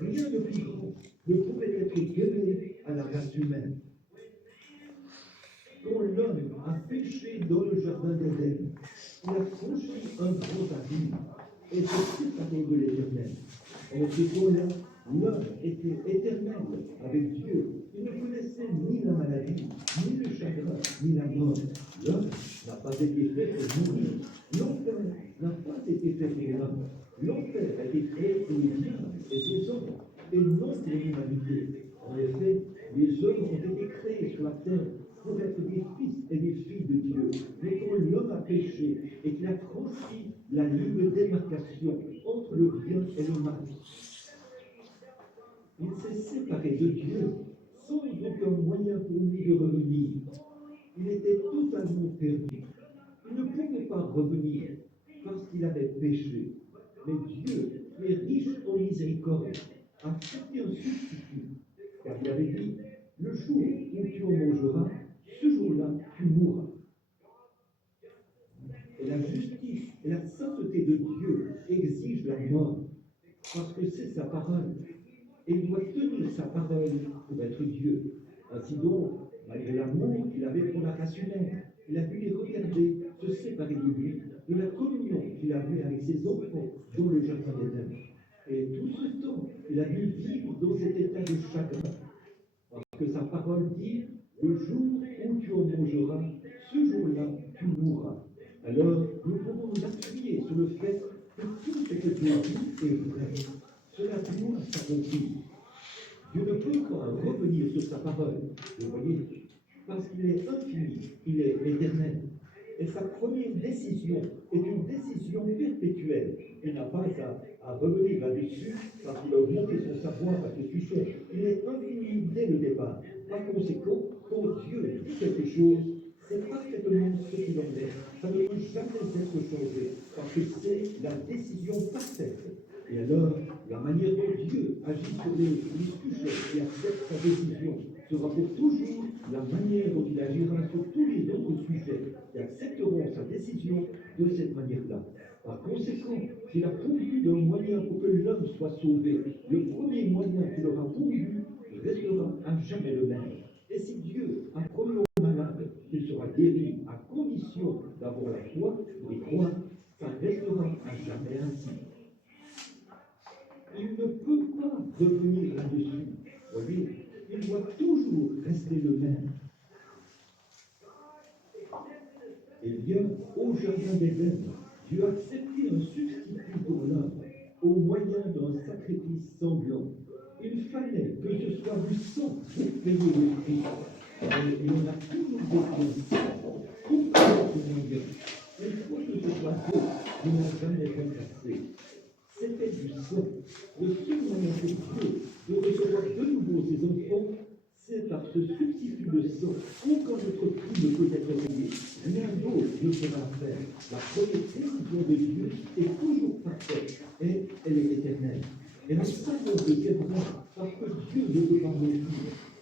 Rien de plus grand ne pouvait être donné à la race humaine. Quand l'homme a péché dans le jardin d'Éden, il a franchi un grand abîme et s'est séparé de l'Éternel. En ce temps-là, l'homme était éternel avec Dieu. Il ne connaissait ni la maladie, ni le chagrin, ni la mort. L'homme n'a pas été fait pour mourir. L'enfer n'a pas été fait pour l'homme. L'enfer a été créé pour les diables et ses hommes, et non pour l'humanité. En effet, les hommes ont été créés sur la terre pour être des fils et des filles de Dieu. Mais quand l'homme a péché et qu'il a franchi la ligne de démarcation entre le bien et le mal, il s'est séparé de Dieu sans aucun moyen pour lui de revenir. Il était totalement perdu. Il ne pouvait pas revenir parce qu'il avait péché. Mais Dieu, qui est riche en miséricorde, a fait un substitut. Car il avait dit, le jour où tu en mangeras, ce jour-là, tu mourras. Et la justice et la sainteté de Dieu exigent la mort, parce que c'est sa parole. Et il doit tenir sa parole pour être Dieu. Ainsi donc, malgré l'amour qu'il avait pour la race humaine, il a pu les regarder se séparer de lui, de la communion qu'il avait avec ses enfants dans le jardin d'Éden. Et tout ce temps, il a dû vivre dans cet état de chagrin. Parce que sa parole dit, le jour où tu en mangeras, ce jour-là, tu mourras. Alors, nous pouvons nous appuyer sur le fait que tout ce que Dieu dit est vrai. Cela doit s'accomplir. Dieu ne peut pas revenir sur sa parole, vous voyez, parce qu'il est infini, il est éternel. Et sa première décision est une décision perpétuelle. Il n'a pas à revenir là-dessus parce qu'il a augmenté son savoir à ce sujet. Il est infini dès le départ. Par conséquent, quand Dieu dit quelque chose, c'est parfaitement ce qu'il en est. Ça ne peut jamais être changé parce que c'est la décision parfaite. Et alors, la manière dont Dieu agit sur les sujets et accepte sa décision sera pour toujours la manière dont il agira sur tous les autres sujets qui accepteront sa décision de cette manière-là. Par conséquent, s'il a pourvu d'un moyen pour que l'homme soit sauvé, le premier moyen qu'il aura pourvu restera à jamais le même. Et si Dieu a promis au malade qu'il sera guéri à condition d'avoir la foi et croire, ça restera à jamais ainsi. Il ne peut pas revenir là-dessus. Vous voyez, il doit toujours rester le même. Eh bien, au jardin d'Éden, Dieu a accepté un substitut pour l'homme au moyen d'un sacrifice sanglant. Il fallait que ce soit du sang pour payer le prix. Et on a toujours besoin de sang pour payer le moyen. Il faut que ce soit Dieu qui n'a jamais remplacé. C'était du sang. Le seul moyen pour Dieu de recevoir de nouveau ses enfants, c'est par ce substitut de sang. Aucun autre prix ne peut être payé. Rien d'autre ne sera faire. La première décision de Dieu est toujours parfaite et elle est éternelle. Et nous savons que c'est vrai parce que Dieu ne peut pas mentir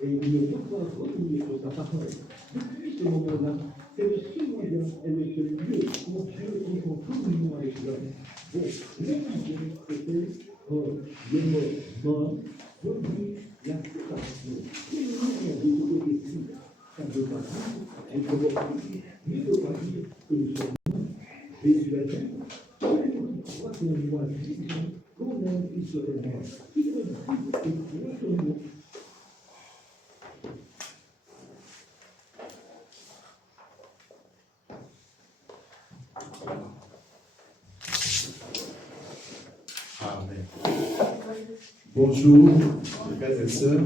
et il ne peut pas revenir sur sa parole. Depuis ce moment-là, c'est le seul moyen et le seul lieu où Dieu est en communion avec l'homme. Bon, l'homme c'était il est mort, revenu, la séparation. Quelle manière de ce côté-ci, ça ne veut pas dire, être mort, ne veut pas dire que nous sommes morts. Jésus a dit, celui qui croit en moi vivra, quand même il serait mort. Qui veut dire et croit en moi. Bonjour, les frères et sœurs,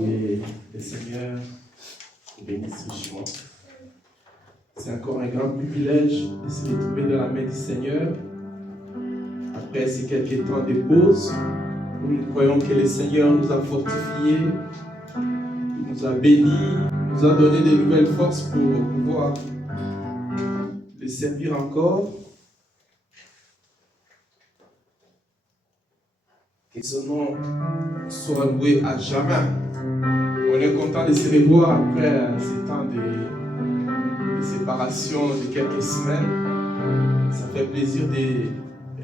et le Seigneur bénisse richement. C'est encore un grand privilège de se retrouver dans la main du Seigneur. Après ces quelques temps de pause, nous croyons que le Seigneur nous a fortifiés, il nous a bénis, il nous a donné de nouvelles forces pour pouvoir le servir encore. Que son nom soit loué à jamais. On est content de se revoir après ces temps de séparation de quelques semaines. Ça fait plaisir de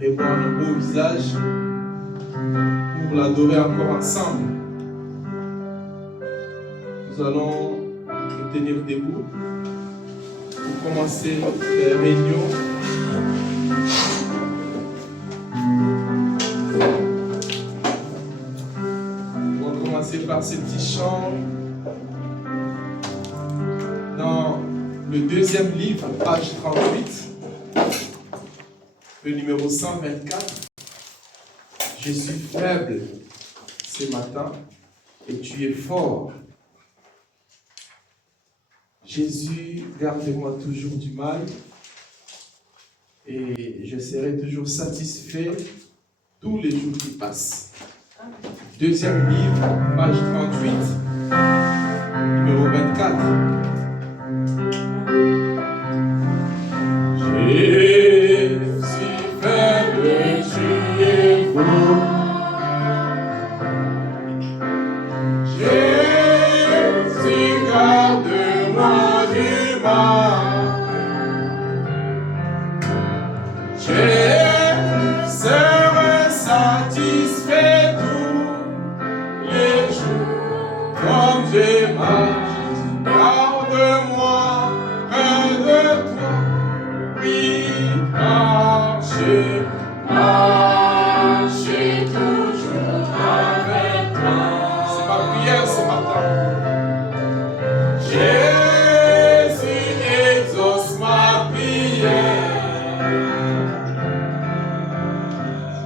revoir nos beaux visages pour pour l'adorer encore ensemble. Nous allons nous tenir debout pour commencer notre réunion. On va commencer par ces petits chants dans le deuxième livre, page 38, le numéro 124. Je suis faible ce matin et tu es fort. Jésus, garde-moi toujours du mal et je serai toujours satisfait tous les jours qui passent. Deuxième livre, page 38, numéro 24. Je suis faible, tu es fort. Jésus, garde-moi du mal. Je serai satisfait tous les jours comme je marche. Garde-moi près de toi. Oui, marcher, marcher toujours avec toi. C'est ma prière ce matin. Jésus exauce ma prière.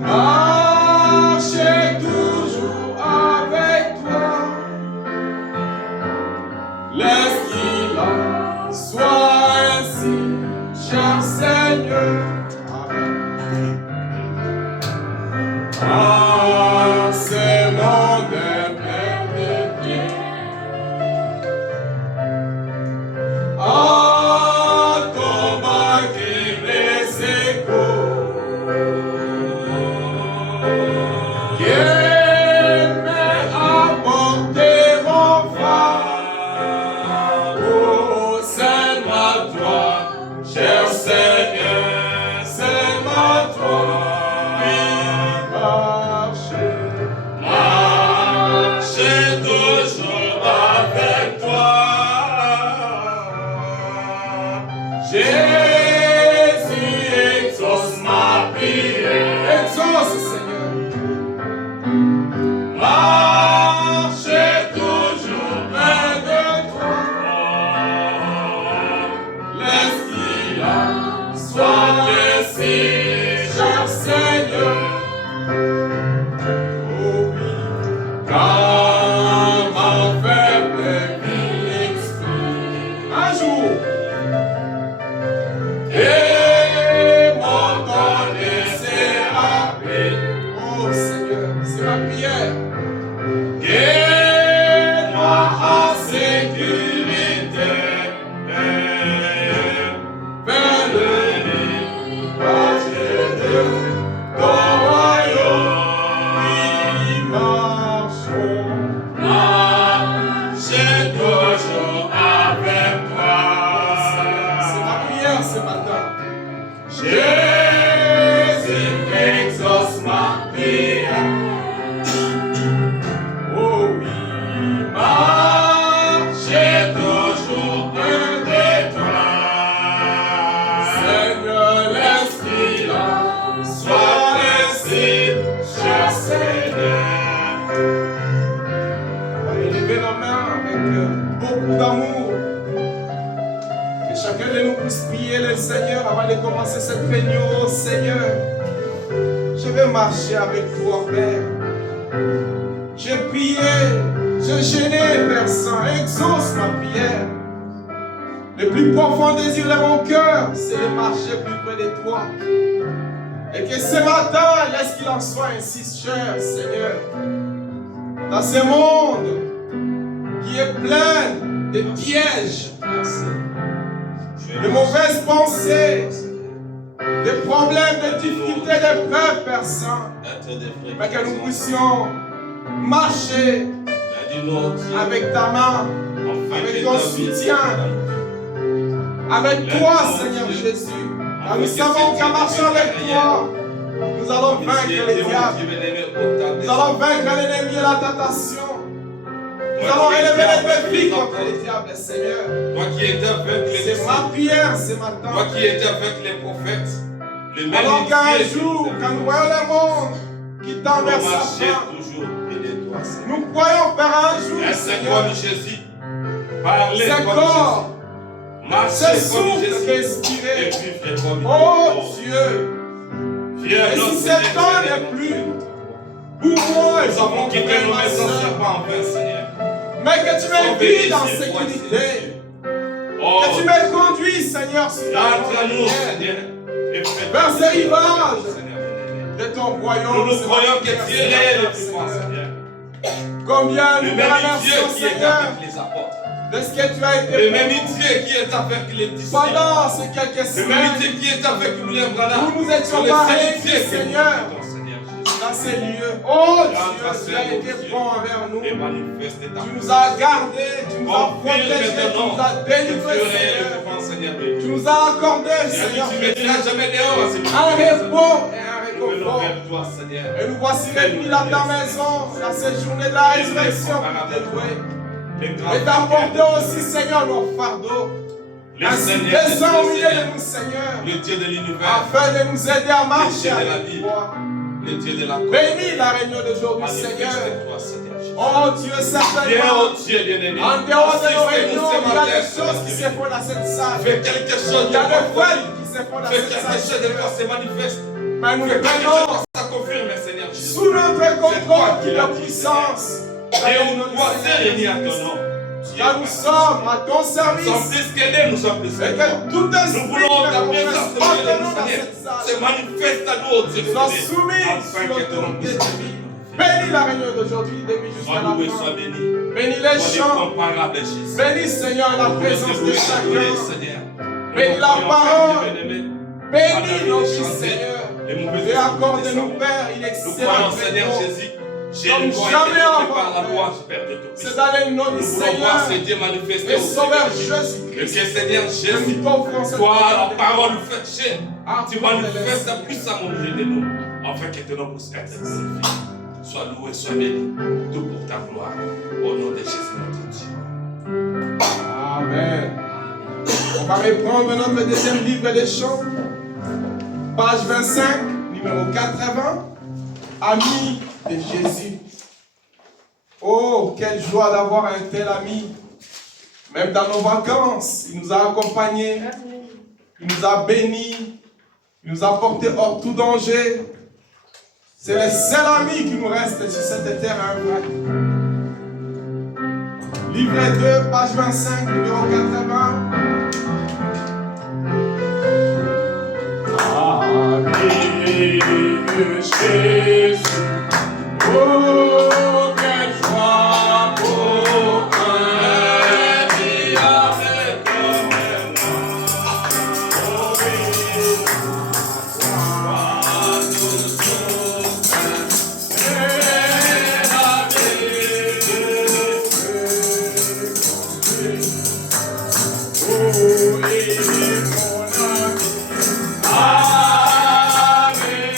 Marcher toujours avec toi. Laisse qu'il en soit ainsi, cher Seigneur. Ah, c'est mon plein de pied. Ah, ton qui les échos. Qui m'a apporté mon phare. Oh, Seigneur, toi, cher Seigneur, Seigneur, toi. Marcher toujours avec toi. Jésus exauce ma prière. Exauce, Seigneur. Marcher toujours près de toi. Laisse qu'il en soit ainsi, cher Seigneur. Quand ma faible vie expire un jour et mon corps laissera paix. Oh Seigneur, c'est ma prière. Garde-moi en sécurité vers le rivage de ton royaume. Marcher toujours avec toi. C'est ma prière ce matin. Jésus exauce ma prière. Oh oui, marcher toujours près de toi. Seigneur, laisse qu'il en soit ainsi, cher Seigneur. Élevez nos mains avec beaucoup d'amour. Que chacun de nous puisse prier le Seigneur avant de commencer cette réunion. Oh Seigneur, je vais marcher avec toi, Père. J'ai prié, j'ai gêné, Père Saint. Exauce ma prière. Le plus profond désir de mon cœur, c'est de marcher plus près de toi. Et que ce matin, laisse qu'il en soit ainsi, cher Seigneur. Dans ce monde qui est plein de pièges, de mauvaises pensées, de problèmes, de difficultés, d'épreuves, Père Saint, mais que nous puissions marcher avec ta main, avec ton soutien, avec toi, Seigneur Jésus. Car nous savons qu'en marchant avec toi, nous allons vaincre les diables. Nous allons vaincre l'ennemi et la tentation. Nous allons élever les défis contre les diables, Seigneur. Toi qui étais avec les C'est ma prière ce matin. toi qui étais avec les prophètes, le même Alors qu'un Dieu jour, qui quand nous nous voyons le monde qui tend vers sa marcher fin, toujours près de toi, Seigneur. nous croyons par un jour, Est-ce Seigneur, comme Jésus? Parler ce comme corps, Jésus. Marcher ce comme souffle Jésus. respirer. Et vivre comme Oh Jésus. Dieu, Viens, et notre si Seigneur, ce temps n'est plus pour moi et nous pour avons mon quitté frère, nos ma maisons, soeur, c'est pas en vain, Seigneur. mais que tu Sois me béni, guides en Seigneur, sécurité, Oh, que tu me conduis, Seigneur, sur la entre nous, lumière Seigneur. Et fais vers ces rivages Seigneur, bien-aimé. de ton royaume. Nous nous ce croyons matin, que Dieu est réel et vivant, Seigneur. Seigneur. Combien Le nous te même Dieu remercions, qui est Seigneur, avec les apôtres. de ce que tu as Le été même pour nous Dieu qui est avec les disciples. pendant ces quelques Le même semaines Dieu qui est avec William Branham. où nous étions Le pas seul réunis, Dieu que nous Seigneur, prions, Seigneur Jésus. dans ces lieux. Oh Dieu, Grâce tu à as Dieu, été Dieu. bon envers nous. Et manifeste ta Tu nous as gardés, tu nous as Confirme protégés, tu maintenant nous as que délivrés, Dieu est réel et Seigneur. vivant, Seigneur. Tu nous as accordé, Seigneur, Tu ne me diras jamais dehors à ce un repos et un Nous venons réconfort. vers toi, Seigneur. Et nous voici réunis dans ta maison, dans cette journée de la résurrection pour te louer. Et t'apporter aussi, Seigneur, nos fardeaux. Le Ainsi, Seigneur, descends au milieu de Seigneur, nous, Seigneur, le Dieu de l'univers, afin de nous aider à marcher Dieu de la avec vie. toi. le Dieu de la Bénis la réunion d'aujourd'hui, Seigneur. Manifeste-toi, Seigneur Jésus. Oh Dieu, Viens, certainement, oh Dieu bien-aimé. en dehors de nos Assiste-nous réunions, ce il y a matin, des choses qui se Seigneur. font dans cette salle. Fais quelque chose Il y a de des toi. fêtes qui se font dans Fais cette quelque chose salle. de toi, se manifeste. Mais nous Fais quelque prenons chose que ça confirme, Seigneur Jésus. sous notre toi contrôle qui de l'as la dit, puissance. Et on doit se réunir à ton nom. Car nous sommes à ton Nous sommes service. plus qu'aidés, nous sommes plus Et que toi. que tout Nous esprit voulons ta qui ne présence confesse pas de ton nom nous, dans Seigneur. cette Se salle manifeste à nous, oh Dieu. soit soumis Afin sous que ton nom l'autorité puisse de vie. Bénis la réunion d'aujourd'hui, depuis jusqu'à Sois la loué, fin. sois béni. Bénis les Sois chants. incomparable, Jésus. Bénis, Seigneur, la Nous présence de voulons te louer, chacun. Seigneur. Bénis la Nous parole. croyons, bien-aimé. Bénis nos vies, chanter. Seigneur. Les mauvaises Et choses accorde-nous, descendent. Père, il Nous excelle croyons, Seigneur notre Jésus. J'ai Comme une croix jamais interprétée avant, par la Père. loi, Père de tout C'est dans les noms du Nous voulons voir Seigneur ces dieux manifestés et au Sauveur Seigneur. Et Jésus-Christ. que Seigneur Que Jésus, nous t'offrons cette toi, la parole. parole faite chair, tu Accorde-les, manifestes Seigneur. puissamment au milieu de nous, afin que ton nom puisse être glorifié. Sois loué, sois béni, tout pour ta gloire. Au nom de Jésus, notre Dieu. Amen. On va reprendre notre deuxième livre des chants, page 25, numéro 80, Ami de Jésus. Oh, quelle joie d'avoir un tel ami. Même dans nos vacances, il nous a accompagnés, il nous a bénis, il nous a portés hors tout danger. C'est le seul ami qui nous reste sur cette terre invaincue. Livre 2, page 25, numéro 80. Ami de Jésus, oh, quelle joie pour un ami avec toi. Oh, oui, toi, nous sommes et la oh, et mon ami. Amen.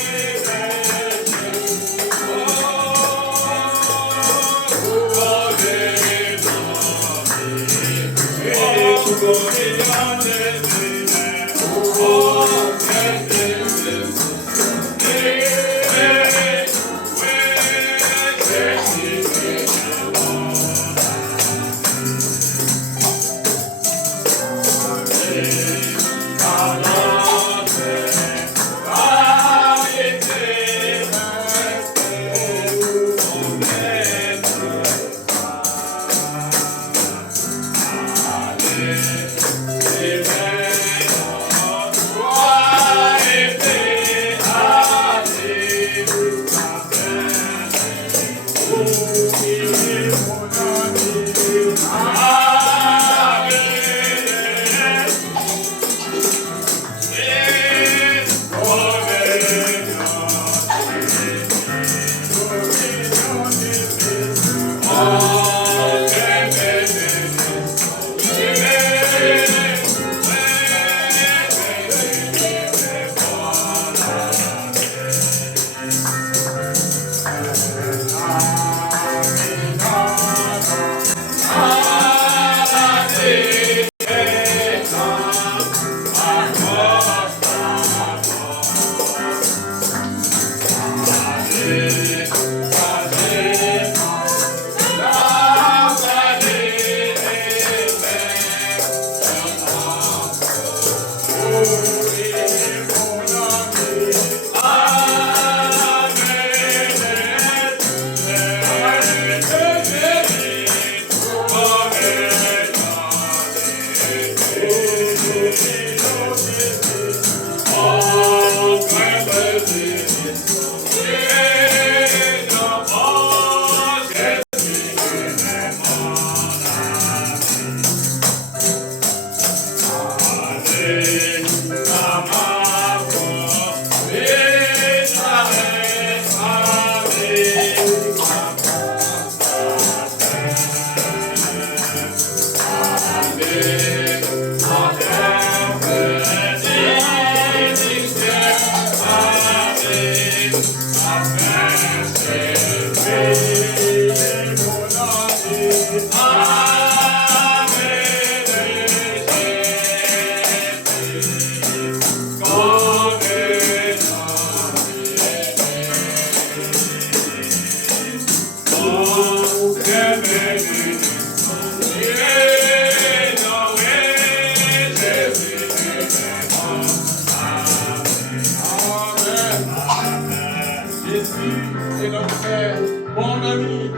Et notre frère, bon ami,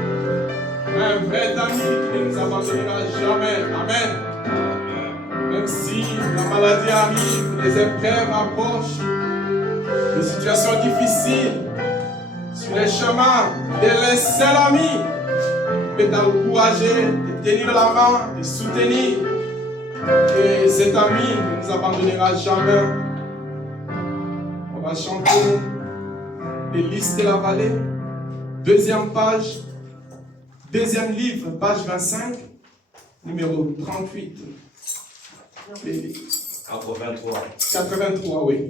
un vrai ami qui ne nous abandonnera jamais. Amen. Même si la maladie arrive, les épreuves approchent, les situations difficiles, sur les chemins, il est le seul ami qui peut t'encourager, te tenir la main, te soutenir. Et cet ami ne nous abandonnera jamais. On va chanter les listes de la vallée, deuxième page, deuxième livre, page 25, numéro 38. 83. 83, oui.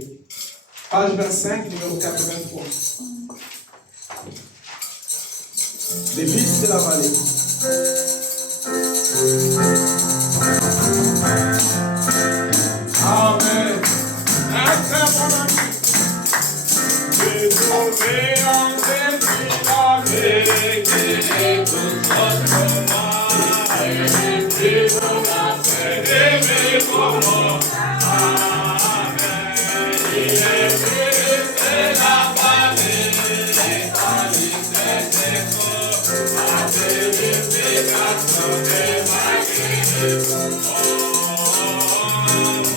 Page 25, numéro 83. Les listes de la vallée. Amen. Un très bon ami. J'ai trouvé en Jésus la vérité, tout autrement. Et mon affaire d'aimer pour moi. Amen. Il est venu, c'est la vallée, à l'issue la vérification des malgrés.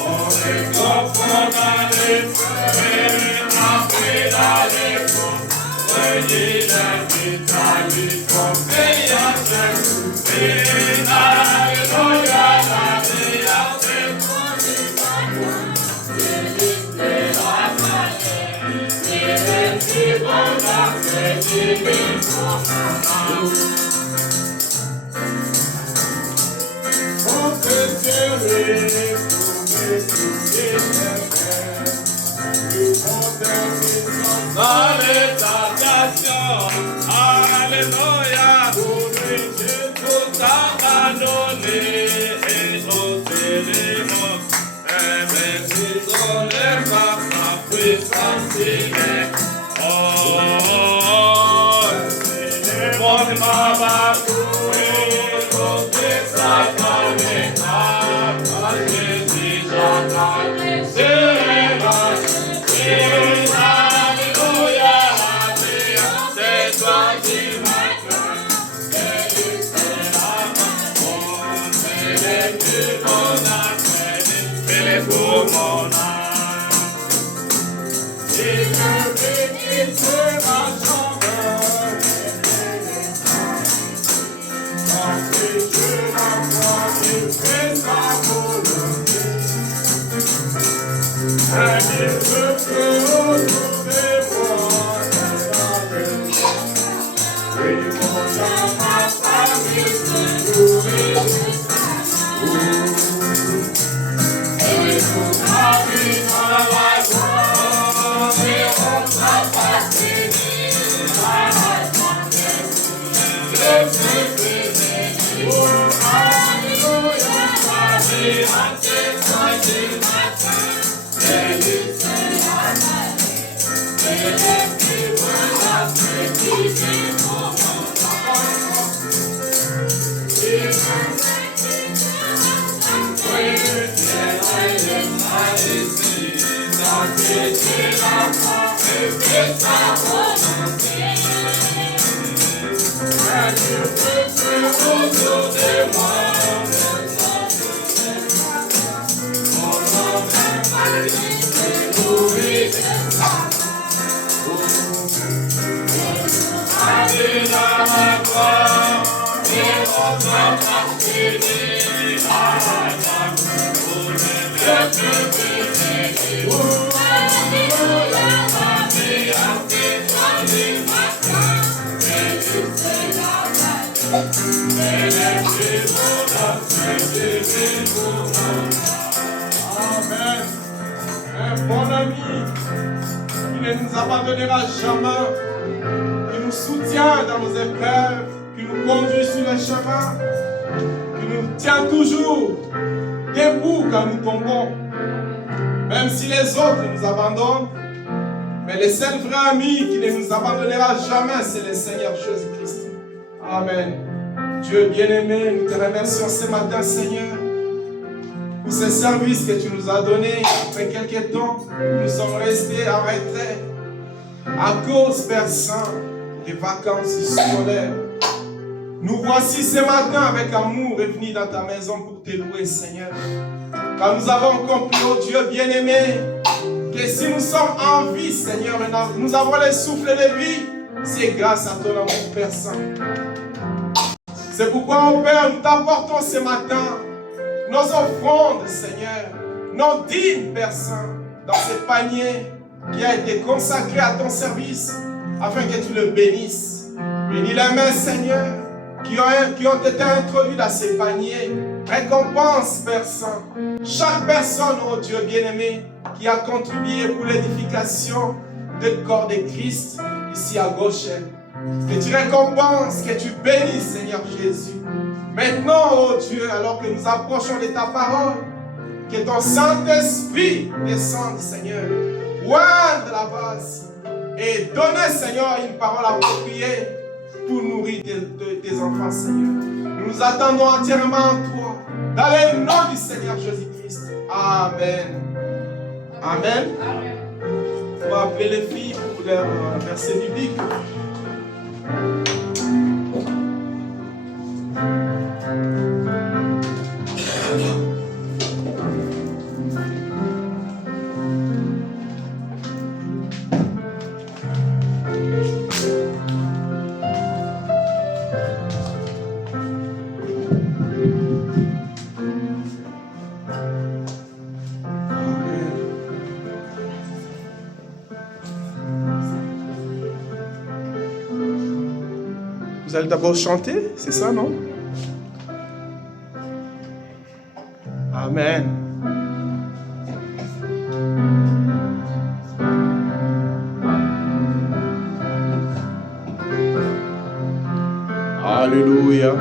On est confond dans les frères, après la réponse, voyez la vitalité, confiance, et alléluia, la réalité, dans les tentations, alléluia, tout abandonné et ôter les mots, isolé par sa puissance divine. Oh, c'est bon, maman, et ôter Satan et à Jésus, j'attends, c'est bon, et alléluia, c'est toi qui m'attends, c'est la main, c'est le mon âme, c'est pour mon âme. Et je bénis ma chambre, parce que je m'envoie et fais sa volonté. Et je peux retrouver moi avec oui, mon âme, ma famille, c'est nourri. Et tout ma vie dans la joie, et on va passer le feu, oh, alléluia, la vie entière, toi du matin, et du ciel à la nuit, et les plus beaux la Amen. Un bon ami qui ne nous abandonnera jamais, qui nous soutient dans nos épreuves, qui nous conduit sur le chemin, qui nous tient toujours debout quand nous tombons. Même si les autres nous abandonnent, mais le seul vrai ami qui ne nous abandonnera jamais, c'est le Seigneur Jésus-Christ. Amen. Dieu bien-aimé, nous te remercions ce matin, Seigneur, pour ce service que tu nous as donné. Après quelques temps, nous sommes restés en retrait à cause, Père Saint, des vacances scolaires. Nous voici ce matin avec amour revenus dans ta maison pour te louer, Seigneur. Car nous avons compris, oh Dieu bien-aimé, que si nous sommes en vie, Seigneur, nous avons le souffle de vie, c'est grâce à ton amour, Père Saint. C'est pourquoi, oh Père, nous t'apportons ce matin nos offrandes, Seigneur, nos dîmes, Père Saint, dans ce panier qui a été consacré à ton service, afin que tu le bénisses. Bénis les mains, Seigneur, qui ont été introduits dans ces paniers. Récompense, Père Saint, chaque personne, oh Dieu bien-aimé, qui a contribué pour l'édification du corps de Christ, ici à Goshen. Que tu récompenses, que tu bénisses, Seigneur Jésus. Maintenant, oh Dieu, alors que nous approchons de ta parole, que ton Saint-Esprit descende, Seigneur, oindre la vase et donne, Seigneur, une parole appropriée pour nourrir tes enfants, Seigneur. Nous nous attendons entièrement en toi, dans le nom du Seigneur Jésus-Christ. Amen. Amen. On va appeler les filles pour leur verset biblique. Vous allez d'abord chanter, c'est ça, non? Amen. Alléluia.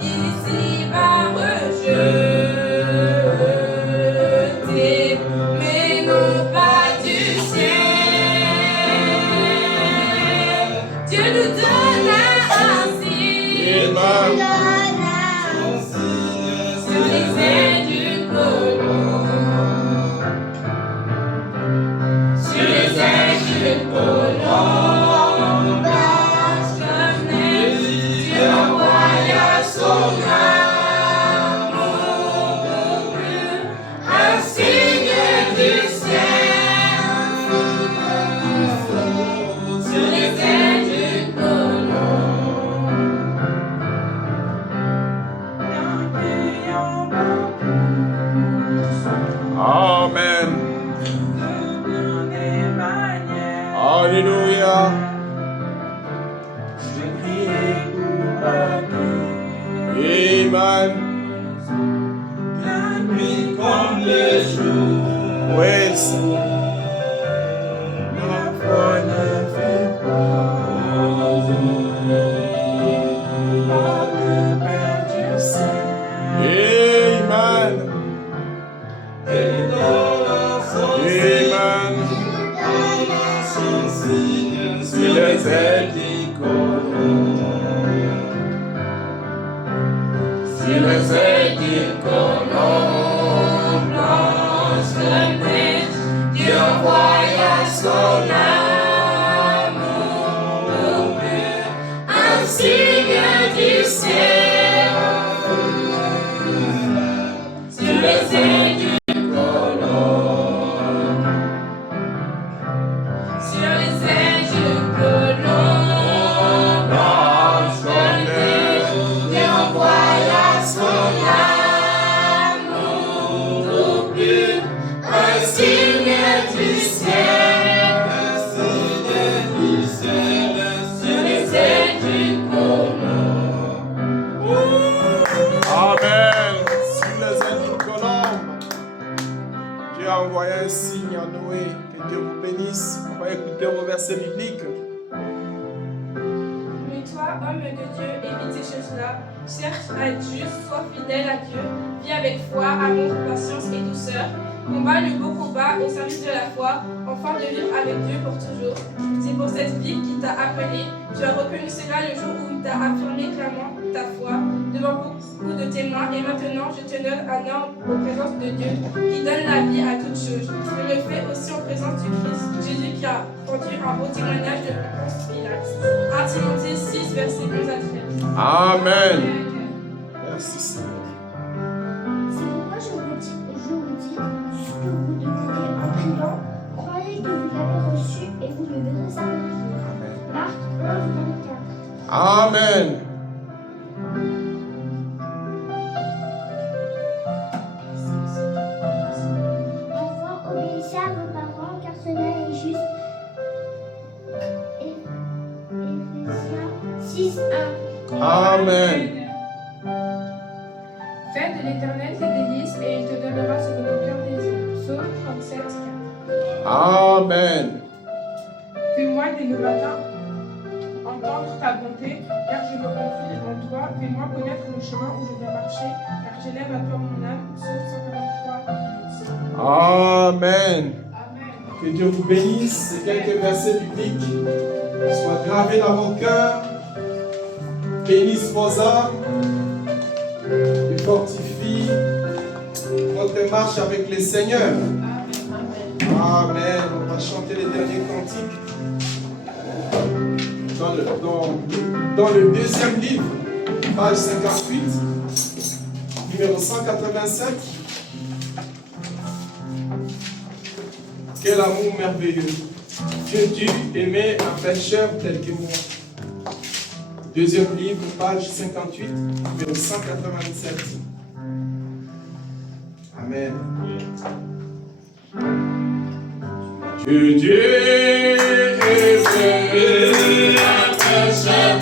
Ici Sur les ailes du colon. Sur les ailes du colon. Blanche comme neige, Dieu envoya son amour pur, un signe du ciel. Sur les ailes du colon. Amen. Alléluia. Amen. La nuit comme le jour. Oui. La foi ne fait pas le Père du ciel. Amen. Et dans son Amen. signe Sur les ailes du colon. Sur les ailes du colon, blanche comme neige, Dieu envoya son amour pur, un signe du ciel. Sur les ailes du colon. Sur les ailes du colon, blanche comme neige, Dieu envoya son amour pur, un signe du ciel. Sur les ailes du colon. Amen. Sur les ailes du colombe, Dieu a envoyé un signe à Noé. Que Dieu vous bénisse. On va écouter vos versets bibliques. Mais toi, homme de Dieu, évite ces choses-là. Cherche à être juste, sois fidèle à Dieu. Vis avec foi, amour, patience et douceur. Combat le beau combat au service de la foi, afin de vivre avec Dieu pour toujours. C'est pour cette vie qu'il t'a appelé. Tu as reconnu cela le jour où il t'a affirmé clairement ta foi devant beaucoup de témoins. Et maintenant, je te donne un homme en présence de Dieu qui donne la vie à toutes choses. Je le fais aussi en présence du Christ, Jésus qui a rendu un beau témoignage de Ponce Pilate. 1 Timothée 6, versets 11 à 13. Amen. Merci Seigneur. C'est pourquoi je vous dis, ce que vous demandez en priant, croyez que vous l'avez reçu et vous le verrez s'accomplir. Marc 11, 24. Amen. Enfants, obéissez à vos parents, car cela est juste. Éphésiens 6, 1. Amen. Fais de l'Éternel tes délices et il te donnera ce que ton cœur désire. Psaume 37, 4. Amen. Fais-moi dès le matin entendre ta bonté, car je me confie en toi. Fais-moi connaître le chemin où je dois marcher, car j'élève à toi mon âme. Psaume 143. Amen. Amen. Que Dieu vous bénisse. Ces quelques versets bibliques soient gravés dans vos cœurs, bénissent vos âmes et fortifient votre marche avec le Seigneur. Amen. On va chanter les derniers cantiques dans le deuxième livre, page 58, numéro 187. Quel amour merveilleux. Dieu dut aimer un pécheur tel que moi. Deuxième livre, page 58, numéro 187. Amen. Que Dieu aimait un pécheur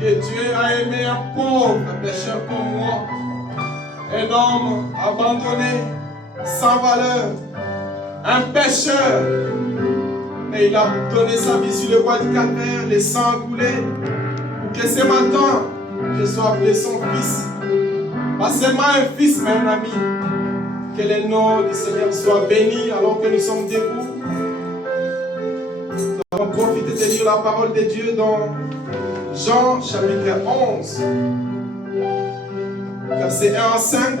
Que Dieu a aimé un pauvre pécheur comme moi, un homme abandonné, sans valeur, un pécheur, mais il a donné sa vie sur le bois du calvaire, le sang coulé, pour que ce matin, je sois appelé son fils. Pas seulement un fils, mais un ami. Que le nom du Seigneur soit béni alors que nous sommes debout. Nous allons profiter de lire la parole de Dieu dans Jean chapitre 11, versets 1 à 5.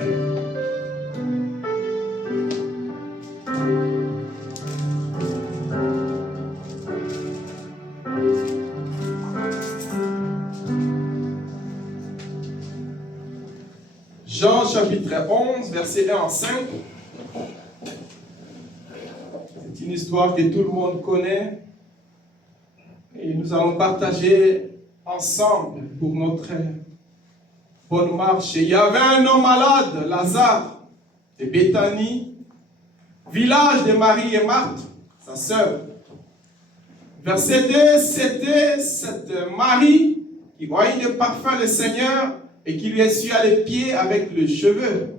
Jean chapitre 11, versets 1 à 5. C'est une histoire que tout le monde connaît. Et nous allons partager ensemble pour notre bonne marche. Et il y avait un homme malade, Lazare, de Béthanie, village de Marie et Marthe, sa sœur. Verset 2, c'était cette Marie qui voyait de parfum le Seigneur et qui lui essuya les pieds avec les cheveux.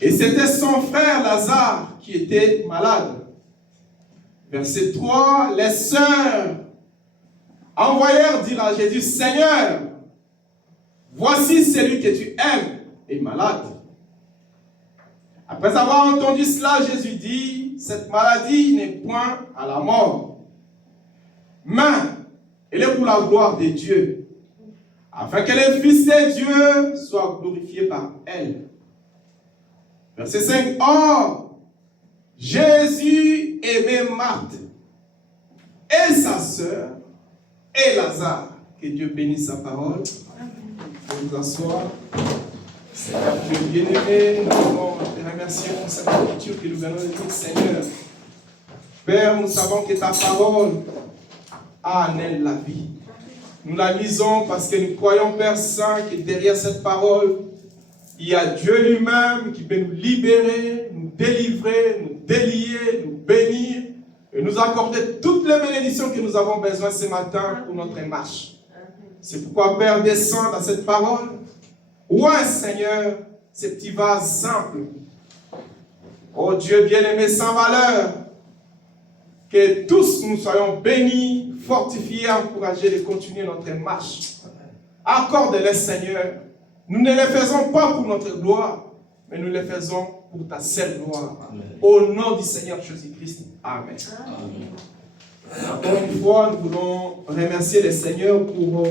Et c'était son frère Lazare qui était malade. Verset 3, les sœurs envoyèrent dire à Jésus, Seigneur, voici celui que tu aimes est malade. Après avoir entendu cela, Jésus dit, cette maladie n'est point à la mort, mais elle est pour la gloire de Dieu, afin que le Fils de Dieu soit glorifié par elle. Verset 5, or, Jésus aimait Marthe et sa sœur et Lazare. Que Dieu bénisse sa parole. Vous vous asseoir. Seigneur Dieu bien-aimé, nous voulons te remercier pour cette écriture que nous venons de dire, Seigneur. Père, nous savons que ta parole a en elle la vie. Nous la lisons parce que nous croyons, Père Saint, que derrière cette parole, il y a Dieu lui-même qui peut nous libérer, nous délivrer, nous délier, nous bénir et nous accorder toutes les bénédictions que nous avons besoin ce matin pour notre marche. C'est pourquoi, Père, descends dans cette parole. Ouin, Seigneur, ces petits vases simples. Oh Dieu bien-aimé, sans valeur, que tous nous soyons bénis, fortifiés, encouragés de continuer notre marche. Accorde-les, Seigneur. Nous ne les faisons pas pour notre gloire, mais nous les faisons pour ta seule gloire. Amen. Au nom du Seigneur Jésus-Christ. Amen. Amen. Encore une fois, nous voulons remercier le Seigneur pour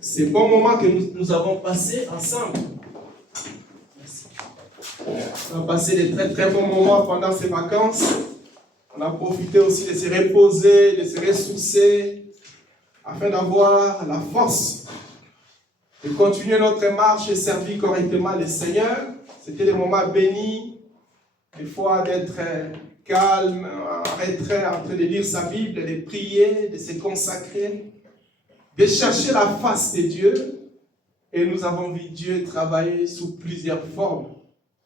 ces bons moments que nous avons passés ensemble. Merci. On a passé des très très bons moments pendant ces vacances. On a profité aussi de se reposer, de se ressourcer, afin d'avoir la force de continuer notre marche et servir correctement le Seigneur. C'était des moments bénis, des fois d'être calme, en retrait, en train de lire sa Bible, de prier, de se consacrer, de chercher la face de Dieu. Et nous avons vu Dieu travailler sous plusieurs formes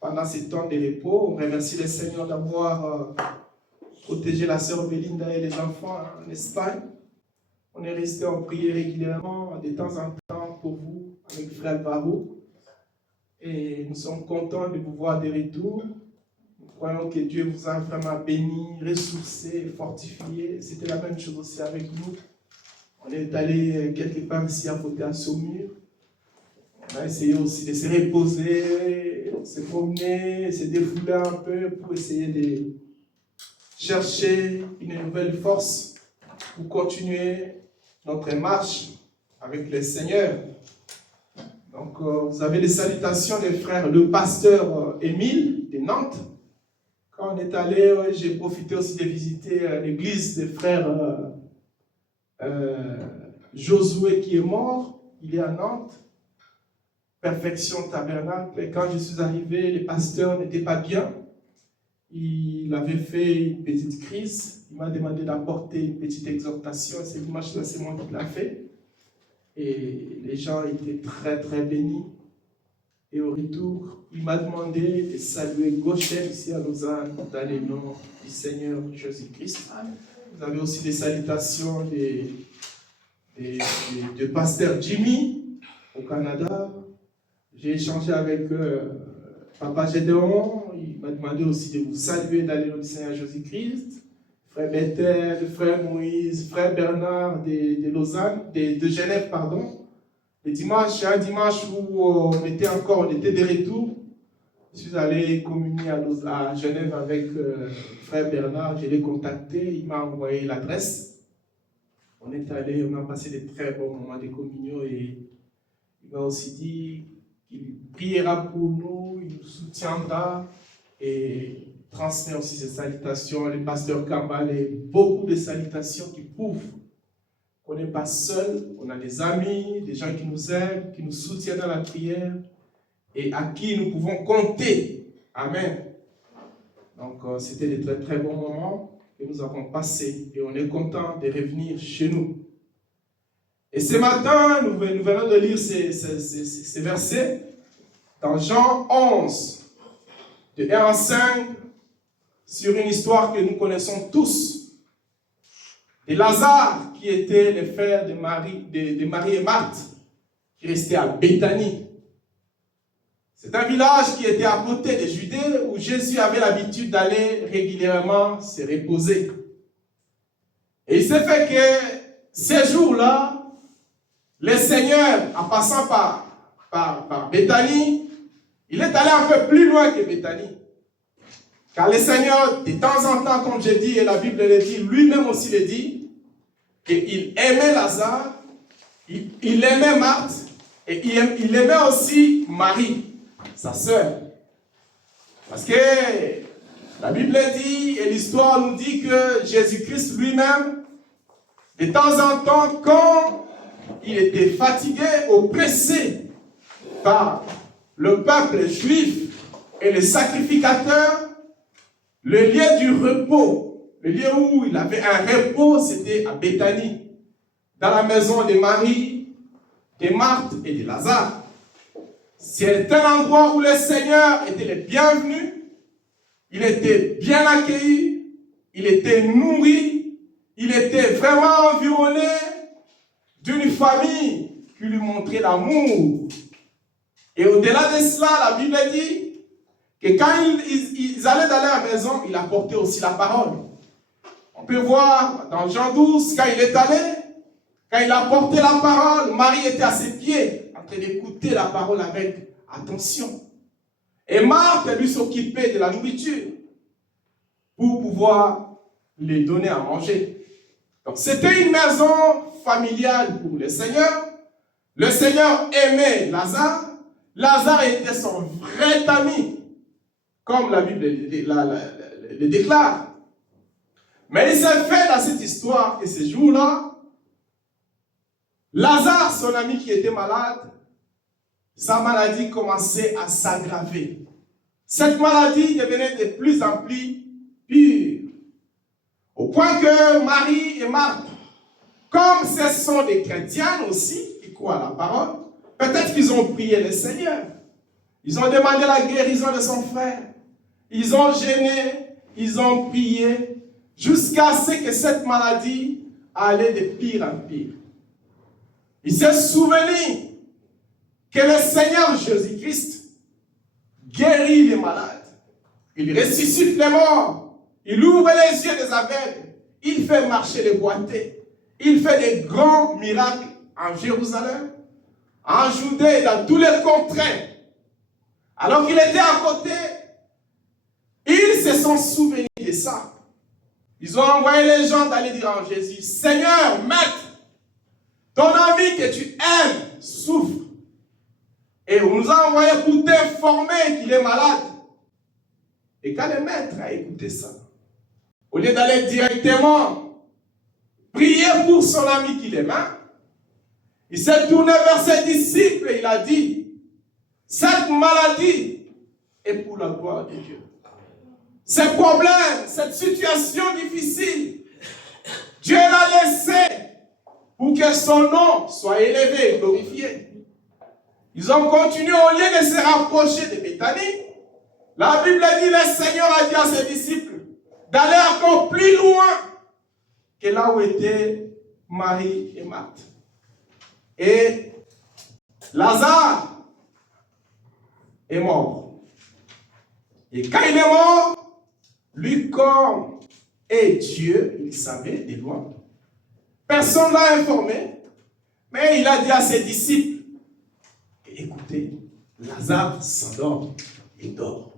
pendant ces temps de repos. On remercie le Seigneur d'avoir protégé la sœur Belinda et les enfants en Espagne. On est resté en prière régulièrement, de temps en temps, pour vous, avec Frère Barou. Et nous sommes contents de vous voir de retour. Nous croyons que Dieu vous a vraiment béni, ressourcé, fortifié. C'était la même chose aussi avec nous. On est allé quelque part ici à côté à Saumur. On a essayé aussi de se reposer, se promener, se défouler un peu pour essayer de chercher une nouvelle force pour continuer notre marche avec le Seigneur. Donc, vous avez les salutations des frères, le pasteur Émile de Nantes. Quand on est allé, j'ai profité aussi de visiter l'église des frères Josué qui est mort. Il est à Nantes. Perfection Tabernacle. Et quand je suis arrivé, le pasteur n'était pas bien. Il avait fait une petite crise. Il m'a demandé d'apporter une petite exhortation. Et cette dimanche-là, c'est moi qui l'ai fait. Et les gens étaient très, très bénis. Et au retour, il m'a demandé de saluer Gauchet ici à Lausanne dans le nom du Seigneur Jésus-Christ. Vous avez aussi des salutations de pasteur Jimmy au Canada. J'ai échangé avec Papa Gédéon. Il m'a demandé aussi de vous saluer dans le nom du Seigneur Jésus-Christ. Frère Bethel, frère Moïse, frère Bernard de Lausanne, de Genève, pardon. Le dimanche, un dimanche où on était de retour. Je suis allé communier à Genève avec frère Bernard. Je l'ai contacté, il m'a envoyé l'adresse. On a passé de très bons moments de communion et il m'a aussi dit qu'il priera pour nous, il nous soutiendra et transmet aussi ses salutations. Le pasteur Kambal et beaucoup de salutations qui prouvent qu'on n'est pas seul, on a des amis, des gens qui nous aiment, qui nous soutiennent dans la prière et à qui nous pouvons compter. Amen. Donc, c'était des très très bons moments que nous avons passés et on est content de revenir chez nous. Et ce matin, nous venons de lire ces versets dans Jean 11, de 1 à 5, sur une histoire que nous connaissons tous, de Lazare, qui était le frère de Marie et Marthe, qui restait à Béthanie. C'est un village qui était à côté de Judée, où Jésus avait l'habitude d'aller régulièrement se reposer. Et il s'est fait que ces jours-là, le Seigneur, en passant par Béthanie, il est allé un peu plus loin que Béthanie. Car le Seigneur, de temps en temps, comme j'ai dit, et la Bible le dit, lui-même aussi le dit, qu'il aimait Lazare, il aimait Marthe, et il aimait aussi Marie, sa sœur. Parce que la Bible dit, et l'histoire nous dit que Jésus-Christ lui-même, de temps en temps, quand il était fatigué, oppressé par le peuple juif et les sacrificateurs, le lieu du repos, le lieu où il avait un repos, c'était à Béthanie, dans la maison de Marie, de Marthe et de Lazare. C'est un endroit où le Seigneur était le bienvenu, il était bien accueilli, il était nourri, il était vraiment environné d'une famille qui lui montrait l'amour. Et au-delà de cela, la Bible dit que quand ils allaient dans leur maison, il apportait aussi la parole. On peut voir dans Jean 12, quand il est allé, quand il apportait la parole, Marie était à ses pieds, en train d'écouter la parole avec attention. Et Marthe, lui, s'occupait de la nourriture pour pouvoir les donner à manger. Donc, c'était une maison familiale pour le Seigneur. Le Seigneur aimait Lazare. Lazare était son vrai ami, comme la Bible le déclare. Mais il s'est fait dans cette histoire que ce jour-là, Lazare, son ami qui était malade, sa maladie commençait à s'aggraver. Cette maladie devenait de plus en plus pire. Au point que Marie et Marthe, comme ce sont des chrétiennes aussi, qui croient à la parole, peut-être qu'ils ont prié le Seigneur. Ils ont demandé la guérison de son frère. Ils ont gêné, ils ont prié, jusqu'à ce que cette maladie allait de pire en pire. Il s'est souvenu que le Seigneur Jésus-Christ guérit les malades. Il ressuscite les morts. Il ouvre les yeux des aveugles. Il fait marcher les boiteux. Il fait des grands miracles en Jérusalem, en Judée, dans tous les contrées. Alors qu'il était à côté, ils se sont souvenus de ça. Ils ont envoyé les gens d'aller dire à Jésus, Seigneur, Maître, ton ami que tu aimes souffre. Et on nous a envoyé pour t'informer qu'il est malade. Et quand le maître a écouté ça, au lieu d'aller directement prier pour son ami qu'il aimait, il s'est tourné vers ses disciples et il a dit, cette maladie est pour la gloire de Dieu. Ces problèmes, cette situation difficile, Dieu l'a laissé pour que son nom soit élevé et glorifié. Ils ont continué au lieu de se rapprocher de Béthanie. La Bible dit, le Seigneur a dit à ses disciples d'aller encore plus loin que là où étaient Marie et Marthe. Et Lazare est mort. Et quand il est mort, lui comme est Dieu, il savait de loin. Personne ne l'a informé, mais il a dit à ses disciples, écoutez, Lazare s'endort, il dort.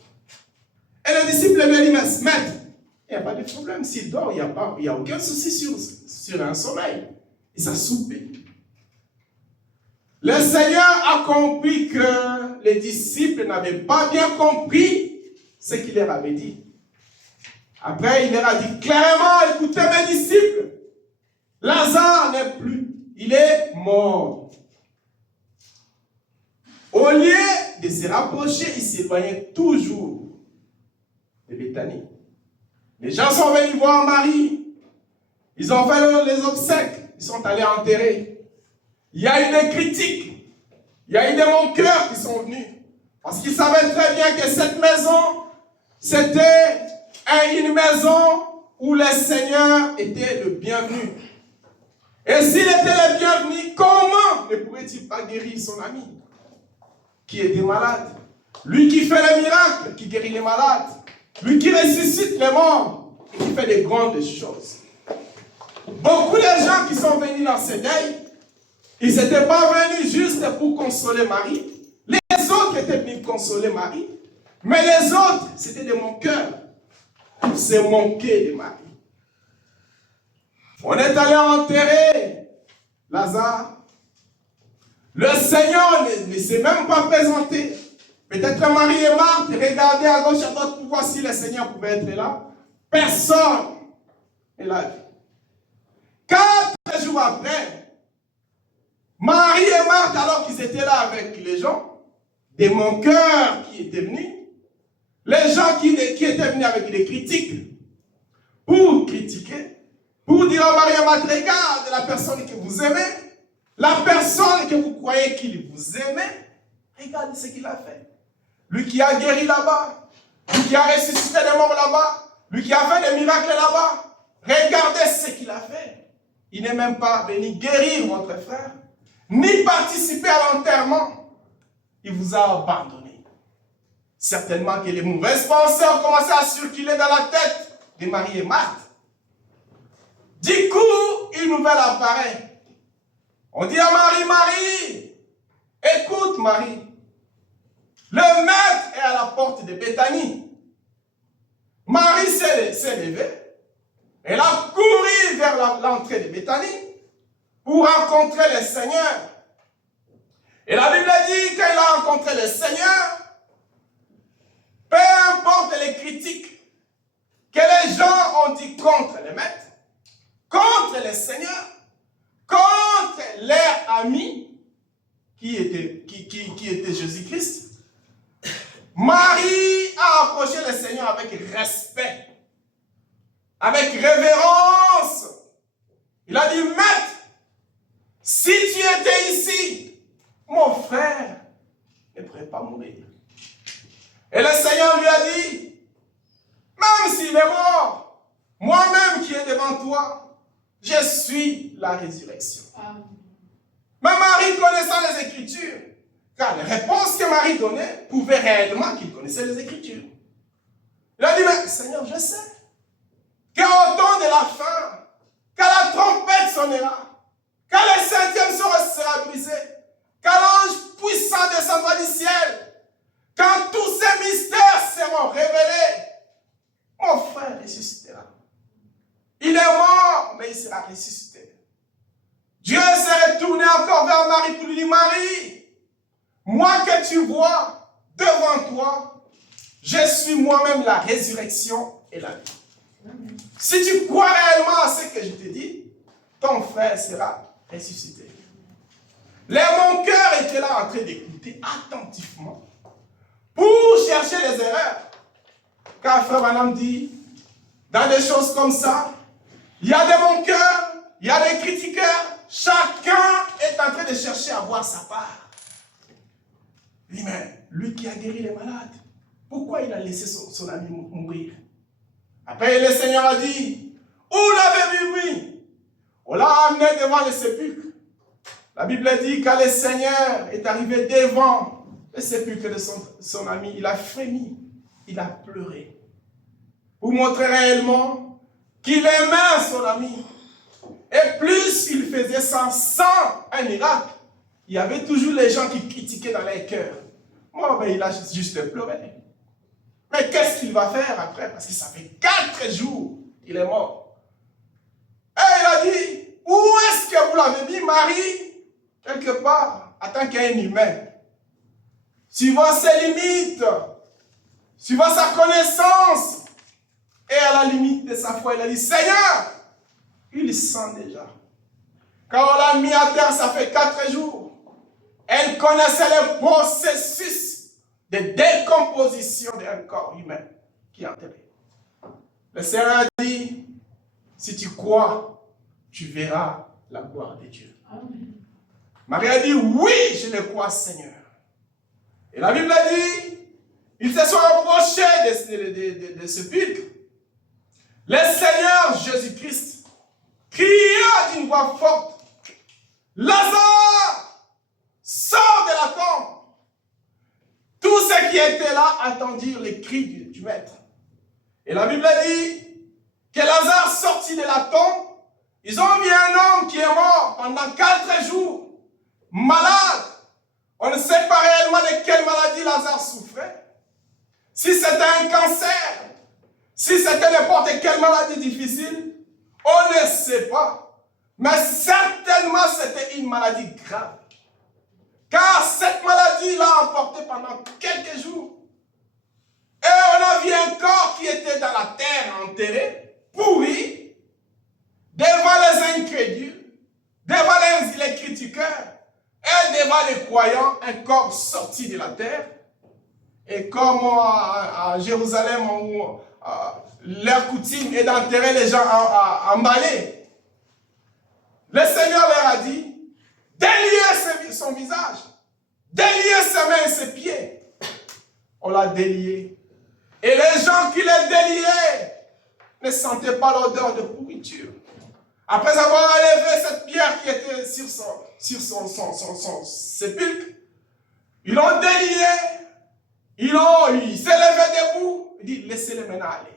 Et le disciple lui a dit, maître, il n'y a pas de problème, s'il dort, il n'y a aucun souci sur un sommeil. Et ça soupait. Le Seigneur a compris que les disciples n'avaient pas bien compris ce qu'il leur avait dit. Après, il leur a dit clairement, écoutez mes disciples, Lazare n'est plus, il est mort. Au lieu de se rapprocher, il s'éloignait toujours de Béthanie. Les gens sont venus voir Marie. Ils ont fait les obsèques. Ils sont allés enterrer. Il y a eu des critiques. Il y a eu des moqueurs qui sont venus. Parce qu'ils savaient très bien que cette maison, c'était une maison où le Seigneur était le bienvenu. Et s'il était le bienvenu, comment ne pourrait-il pas guérir son ami qui était malade? Lui qui fait les miracles, qui guérit les malades. Lui qui ressuscite les morts et qui fait des grandes choses. Beaucoup de gens qui sont venus dans ce deuil, ils n'étaient pas venus juste pour consoler Marie. Les autres étaient venus consoler Marie. Mais les autres, c'était des moqueurs. Ils se moquaient de Marie. On est allé enterrer Lazare. Le Seigneur ne s'est même pas présenté. Peut-être Marie et Marthe regardaient à gauche et à droite pour voir si le Seigneur pouvait être là. Personne n'est là. 4 jours après, Marie et Marthe, alors qu'ils étaient là avec les gens, des moqueurs qui étaient venus, les gens qui étaient venus avec des critiques, pour critiquer, pour dire à Marie, regarde la personne que vous aimez, la personne que vous croyez qu'il vous aimait, regardez ce qu'il a fait. Lui qui a guéri là-bas, lui qui a ressuscité les morts là-bas, lui qui a fait des miracles là-bas, regardez ce qu'il a fait. Il n'est même pas venu guérir votre frère, ni participer à l'enterrement. Il vous a abandonné. Certainement que les mauvaises pensées ont commencé à circuler dans la tête de Marie et Marthe. Du coup, une nouvelle apparaît. On dit à Marie, Marie, écoute Marie, le maître est à la porte de Béthanie. Marie s'est levée. Elle a couru vers l'entrée de Béthanie pour rencontrer le Seigneur. Et la Bible dit qu'elle a rencontré le Seigneur, peu importe les critiques que les gens ont dit contre le maître, contre le Seigneur, contre leur ami qui était Jésus-Christ, Marie a approché le Seigneur avec respect, avec révérence. Il a dit, maître, si tu étais ici, mon frère ne pourrait pas mourir. Et le Seigneur lui a dit, même s'il est mort, moi-même qui est devant toi, je suis la résurrection. Mais Marie connaissant les Écritures, car les réponses que Marie donnait prouvaient réellement qu'il connaissait les Écritures. Il a dit, mais Seigneur, je sais qu'au temps de la fin, quand la trompette sonnera, quand le septième sera brisé, quand l'ange puissant descendra du ciel, quand tous ces mystères seront révélés, mon frère ressuscitera. Il est mort, mais il sera ressuscité. Dieu s'est retourné encore vers Marie pour lui dire, Marie, moi que tu vois devant toi, je suis moi-même la résurrection et la vie. Si tu crois réellement à ce que je te dis, ton frère sera ressuscité. Mon cœur était là en train d'écouter attentivement pour chercher les erreurs. Car frère Branham dit, dans des choses comme ça, il y a des bons cœurs, il y a des critiqueurs, chacun est en train de chercher à voir sa part. Il dit, mais lui qui a guéri les malades, pourquoi il a laissé son ami mourir? Après, le Seigneur a dit, où l'avez-vous mis? On l'a amené devant le sépulcre. La Bible dit, quand le Seigneur est arrivé devant le sépulcre de son ami, il a frémi, il a pleuré. Pour montrer réellement qu'il aimait son ami. Et plus il faisait ça sans un miracle, il y avait toujours les gens qui critiquaient dans les cœurs. Moi, ben, il a juste pleuré. Mais qu'est-ce qu'il va faire après? Parce que ça fait 4 jours qu'il est mort. Et il a dit, où est-ce que vous l'avez mis, Marie? Quelque part, en tant qu'un humain. Suivant ses limites, suivant sa connaissance, et à la limite de sa foi, il a dit, Seigneur, il sent déjà. Quand on l'a mis à terre, ça fait 4 jours. Elle connaissait le processus de décomposition d'un corps humain qui est enterré. Le Seigneur a dit, si tu crois, tu verras la gloire de Dieu. Amen. Marie a dit, oui, je le crois, Seigneur. Et la Bible a dit, ils se sont approchés de ce sépulcre. Le Seigneur Jésus-Christ cria d'une voix forte, Lazare, sors de la tombe. Tous ceux qui étaient là attendirent les cris du maître. Et la Bible a dit que Lazare sortit de la tombe. Ils ont vu un homme qui est mort pendant 4 jours. Malade, on ne sait pas réellement de quelle maladie Lazare souffrait. Si c'était un cancer, si c'était n'importe quelle maladie difficile, on ne sait pas. Mais certainement c'était une maladie grave. Car cette maladie l'a emporté pendant quelques jours. Et on a vu un corps qui était dans la terre enterré, pourri, devant les incrédules, devant les critiqueurs, et devant les croyants, un corps sorti de la terre. Et comme à Jérusalem, où leur coutume est d'enterrer les gens emballés. Le Seigneur leur a dit, déliez son visage, déliez ses mains et ses pieds. On l'a délié. Et les gens qui les déliaient ne sentaient pas l'odeur de pourriture. Après avoir enlevé cette pierre qui était sur son sépulcre, ils l'ont délié, il s'est levé debout, il dit, laissez-les maintenant aller.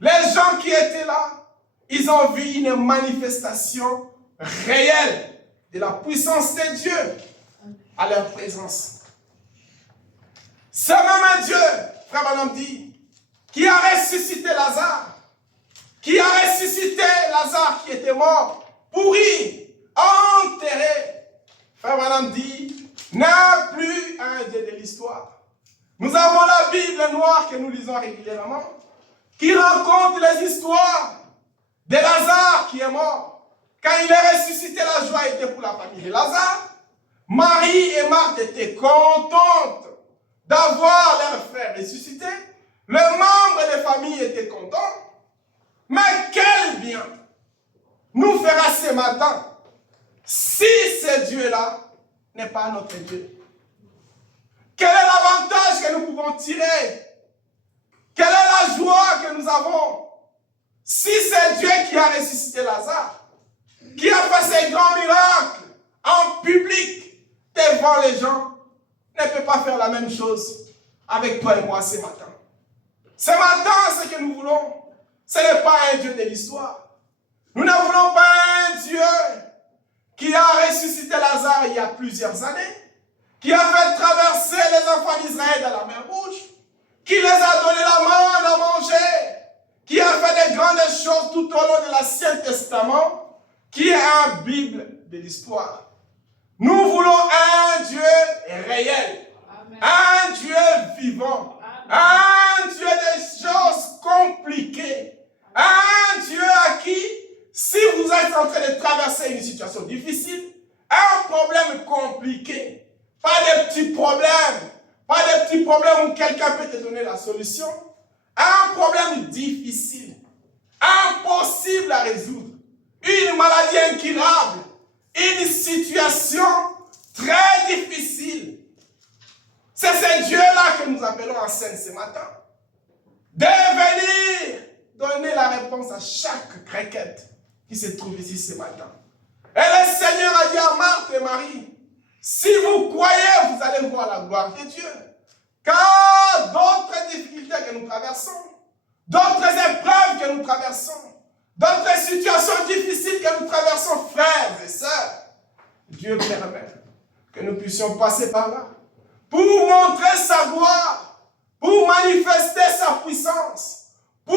Les gens qui étaient là, ils ont vu une manifestation réelle de la puissance de Dieu à leur présence. Ce même Dieu, frère Branham dit, qui a ressuscité Lazare, qui était mort, pourri, enterré. Frère Branham dit, n'a plus un Dieu de l'histoire. Nous avons la Bible noire que nous lisons régulièrement, qui raconte les histoires de Lazare qui est mort. Quand il est ressuscité, la joie était pour la famille de Lazare. Marie et Marthe étaient contentes d'avoir leur frère ressuscité. Les membres de famille étaient contents. Mais quel bien nous fera ce matin si ce Dieu-là n'est pas notre Dieu? Quel est l'avantage que nous pouvons tirer? Quelle est la joie que nous avons si c'est Dieu qui a ressuscité Lazare, qui a fait ces grands miracles en public devant les gens, ne peut pas faire la même chose avec toi et moi ce matin? Ce matin, ce que nous voulons, ce n'est pas un Dieu de l'histoire. Nous ne voulons pas un Dieu qui a ressuscité Lazare il y a plusieurs années, qui a fait traverser les enfants d'Israël dans la mer Rouge, qui les a donné la manne à manger, qui a fait des grandes choses tout au long de l'Ancien Testament, qui est un Bible de l'histoire. Nous voulons un Dieu réel, Amen. Un Dieu vivant, Amen. Un Dieu des choses compliquées, un Dieu à qui, si vous êtes en train de traverser une situation difficile, un problème compliqué, pas des petits problèmes où quelqu'un peut te donner la solution, un problème difficile, impossible à résoudre, une maladie incurable, une situation très difficile. C'est ce Dieu-là que nous appelons en scène ce matin. De venir donner la réponse à chaque requête qui se trouve ici ce matin. Et le Seigneur a dit à Marthe et Marie, si vous croyez, vous allez voir la gloire de Dieu. Car d'autres difficultés que nous traversons, d'autres épreuves que nous traversons, d'autres situations difficiles que nous traversons, frères et sœurs, Dieu permet que nous puissions passer par là pour montrer sa gloire, pour manifester sa puissance, pour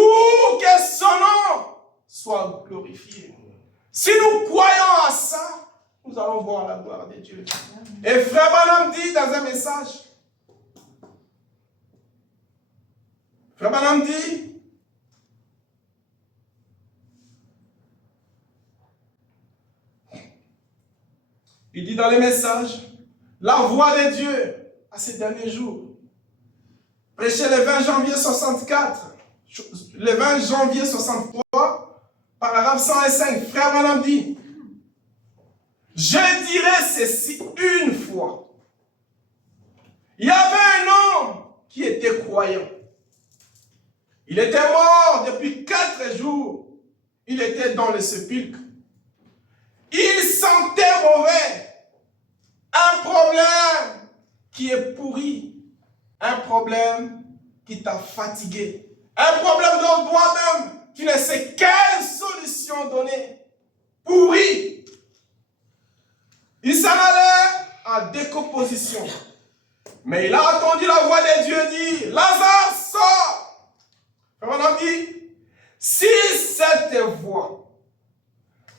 que son nom soit glorifié. Si nous croyons à ça, nous allons voir la gloire de Dieu. Et Frère Branham dit dans un message, Frère Branham dit, il dit dans les messages, la voix de Dieu à ces derniers jours, prêché le 20 janvier 64, le 20 janvier 63, paragraphe 105, Frère Branham dit, je dirais ceci une fois. Il y avait un homme qui était croyant. Il était mort depuis 4 jours. Il était dans le sépulcre. Il sentait mauvais. Un problème qui est pourri. Un problème qui t'a fatigué. Un problème dont toi-même, tu ne sais quelle solution donner. Pourri. Il s'en allait en décomposition. Mais il a entendu la voix de Dieu dire, Lazare, sors. On a dit, si cette voix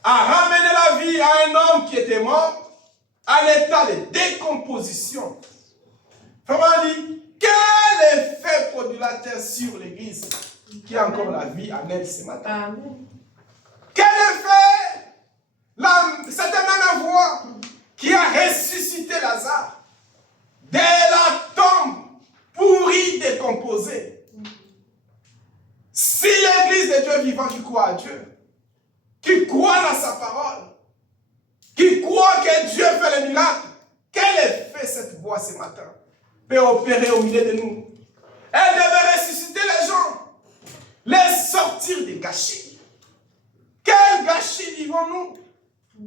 a ramené la vie à un homme qui était mort, à l'état de décomposition, on a dit, quel effet produit-elle sur l'Église qui a encore la vie en elle ce matin? Amen. Quel effet? Cette même voix qui a ressuscité Lazare de la tombe pourrie, décomposée. Si vivant qui croit à Dieu, qui croit dans sa parole, qui croit que Dieu fait les miracles, quel effet cette voix ce matin peut opérer au milieu de nous? Elle devait ressusciter les gens, les sortir des gâchis. Quel gâchis vivons-nous?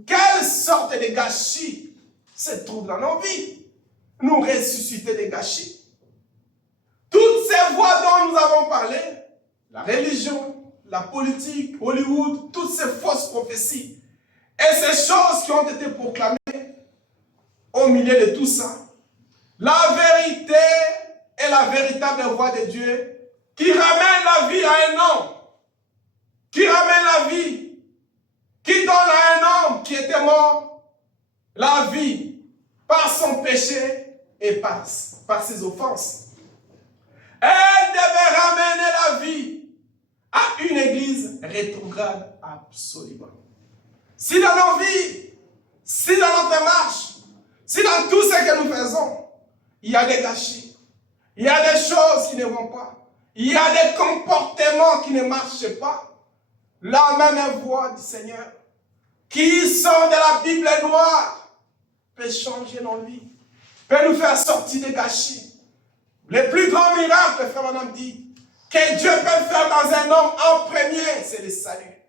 Quelle sorte de gâchis se trouve dans nos vies? Nous ressusciter des gâchis. Toutes ces voix dont nous avons parlé, la religion, la politique, Hollywood, toutes ces fausses prophéties et ces choses qui ont été proclamées au milieu de tout ça, la vérité est la véritable voix de Dieu qui ramène la vie à un homme, qui ramène la vie, qui donne à un homme qui était mort la vie par son péché et par ses offenses. Elle devait ramener la vie à une église rétrograde absolument. Si dans nos vies, si dans notre marche, si dans tout ce que nous faisons, il y a des gâchis, il y a des choses qui ne vont pas, il y a des comportements qui ne marchent pas, la même voix du Seigneur qui sort de la Bible noire peut changer nos vies, peut nous faire sortir des gâchis. Les plus grands miracles, frère madame dit, que Dieu peut faire dans un homme en premier, c'est le salut.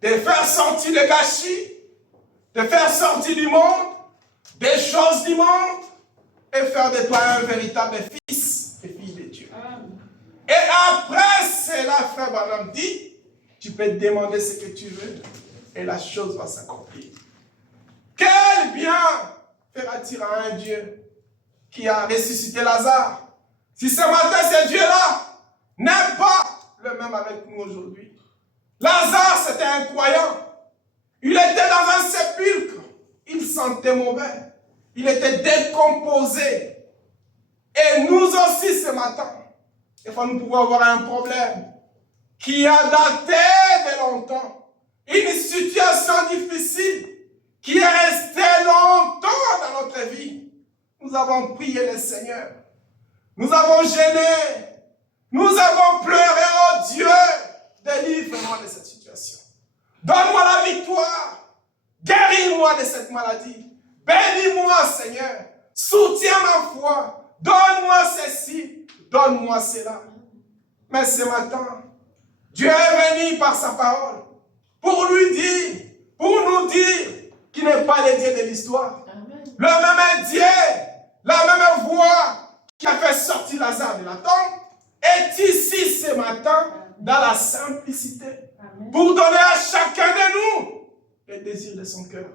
De faire sortir le gâchis, de faire sortir du monde, des choses du monde, et faire de toi un véritable fils et fille de Dieu. Et après cela, frère madame dit, tu peux demander ce que tu veux, et la chose va s'accomplir. Quel bien fera-t-il à un Dieu qui a ressuscité Lazare? Si ce matin, ce Dieu-là n'est pas le même avec nous aujourd'hui. Lazare, c'était un croyant. Il était dans un sépulcre. Il sentait mauvais. Il était décomposé. Et nous aussi, ce matin, des fois, nous pouvons avoir un problème qui a daté de longtemps. Une situation difficile qui est restée longtemps dans notre vie. Nous avons prié le Seigneur. Nous avons gêné. Nous avons pleuré, oh Dieu, délivre-moi de cette situation. Donne-moi la victoire. Guéris-moi de cette maladie. Bénis-moi, Seigneur. Soutiens ma foi. Donne-moi ceci. Donne-moi cela. Mais ce matin, Dieu est venu par sa parole pour lui dire, pour nous dire qu'il n'est pas le Dieu de l'histoire. Le même Dieu, la même voix qui a fait sortir Lazare de la tombe est ici ce matin dans la simplicité. Pour donner à chacun de nous le désir de son cœur.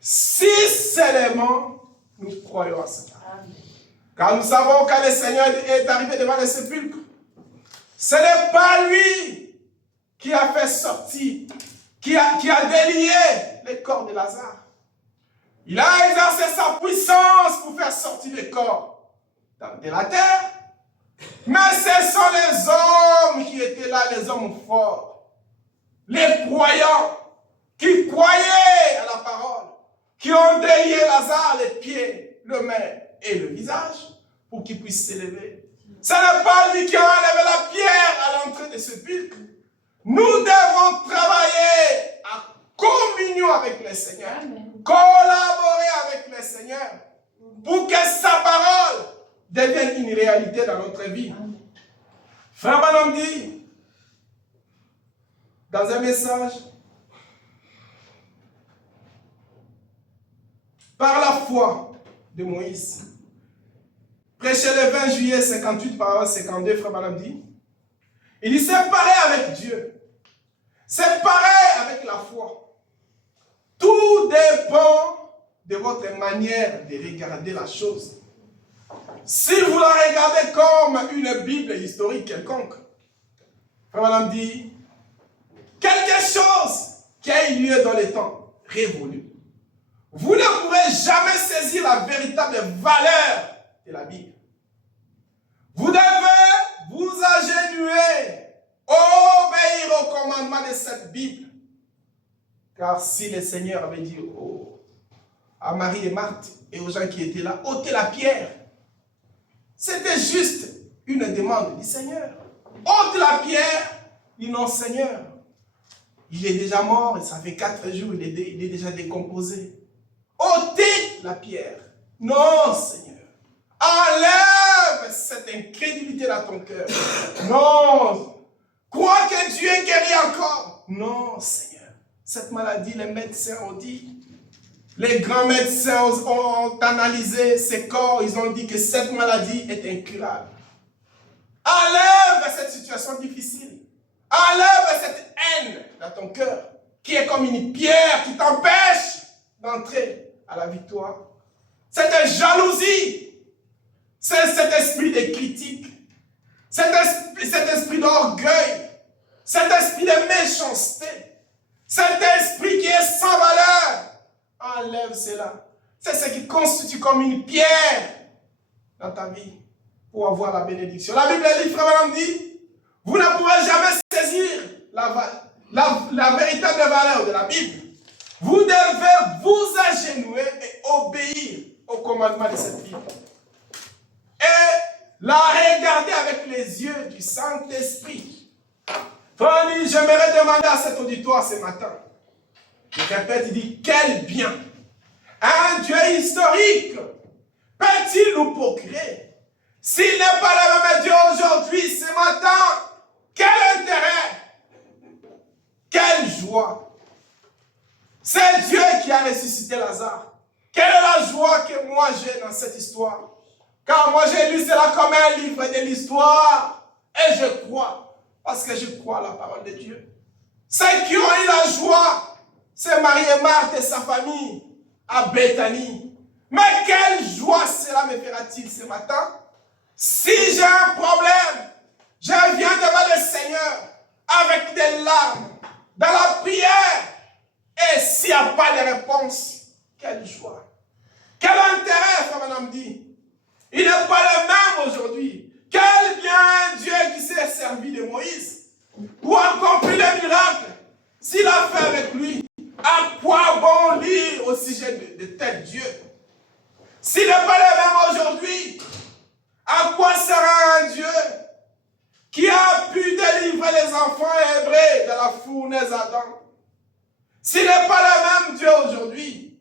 Si seulement nous croyons à cela. Car nous savons quand le Seigneur est arrivé devant le sépulcre, ce n'est pas lui qui a fait sortir, qui a délié le corps de Lazare. Il a exercé sa puissance pour faire sortir le corps de la terre. Mais ce sont les hommes qui étaient là, les hommes forts, les croyants, qui croyaient à la parole, qui ont délié Lazare les pieds, le main et le visage pour qu'il puisse s'élever. Ce n'est pas lui qui a enlevé la pierre à l'entrée de ce sépulcre. Nous devons travailler en communion avec le Seigneur, collaborer avec le Seigneur pour que sa parole devienne une réalité dans notre vie. Frère Branham dit dans un message, par la foi de Moïse, prêché le 20 juillet 58 par 52, frère Branham dit, il dit séparé avec Dieu, séparé avec la foi. Tout dépend de votre manière de regarder la chose. Si vous la regardez comme une Bible historique quelconque, frère Branham dit, quelque chose qui a eu lieu dans les temps révolus, vous ne pourrez jamais saisir la véritable valeur de la Bible. Vous devez vous agenouiller, obéir au commandement de cette Bible. Car si le Seigneur avait dit à Marie et Marthe et aux gens qui étaient là, ôtez la pierre, c'était juste une demande du Seigneur. Ôte la pierre Il dit non, Seigneur, il est déjà mort et ça fait 4 jours, il est déjà décomposé. Ôtez la pierre. Non, Seigneur. Enlève cette incrédulité dans ton cœur. Non. Crois que Dieu guérit encore. Non, Seigneur. Cette maladie, les médecins ont dit, les grands médecins ont analysé ces corps, ils ont dit que cette maladie est incurable. Enlève cette situation difficile. Enlève cette haine dans ton cœur, qui est comme une pierre qui t'empêche d'entrer à la victoire. Cette jalousie, c'est cet esprit de critique, cet esprit d'orgueil, cet esprit de méchanceté, cet esprit qui est sans valeur. Enlève cela. C'est ce qui constitue comme une pierre dans ta vie pour avoir la bénédiction. La Bible dit, frère Madame dit, vous ne pourrez jamais saisir la véritable valeur de la Bible. Vous devez vous agenouiller et obéir au commandement de cette Bible. Et la regarder avec les yeux du Saint-Esprit. Fanny, j'aimerais demander à cet auditoire ce matin. Je répète, il dit, quel bien un Dieu historique peut-il nous procurer? S'il n'est pas le même Dieu aujourd'hui, ce matin, quel intérêt? Quelle joie! C'est Dieu qui a ressuscité Lazare. Quelle est la joie que moi j'ai dans cette histoire? Car moi j'ai lu cela comme un livre de l'histoire. Et je crois, parce que je crois à la parole de Dieu. Ceux qui ont eu la joie, c'est Marie et Marthe et sa famille à Béthanie. Mais quelle joie cela me fera-t-il ce matin? Si j'ai un problème, je viens devant le Seigneur avec des larmes, dans la prière. Et s'il n'y a pas de réponse, quelle joie. Quel intérêt, frère Madame dit. Il n'est pas le même aujourd'hui. Quel bien Dieu qui s'est servi de Moïse pour accomplir le miracle. S'il a fait avec lui, à quoi bon lire au sujet de tel Dieu? S'il n'est pas le même aujourd'hui, à quoi sera un Dieu qui a pu délivrer les enfants hébreux de la fournaise Adam? S'il n'est pas le même Dieu aujourd'hui,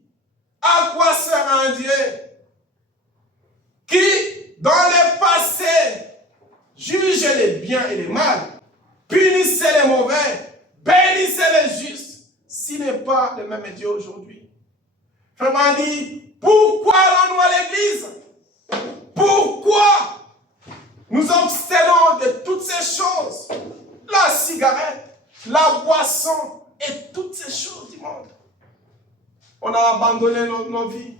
à quoi sera un Dieu qui, dans le passé, jugeait les biens et les mal, punissait les mauvais, bénissait les justes? S'il n'est pas le même Dieu aujourd'hui. Frère dit, pourquoi allons-nous à l'église? Pourquoi nous obstinons de toutes ces choses? La cigarette, la boisson et toutes ces choses du monde. On a abandonné nos vies.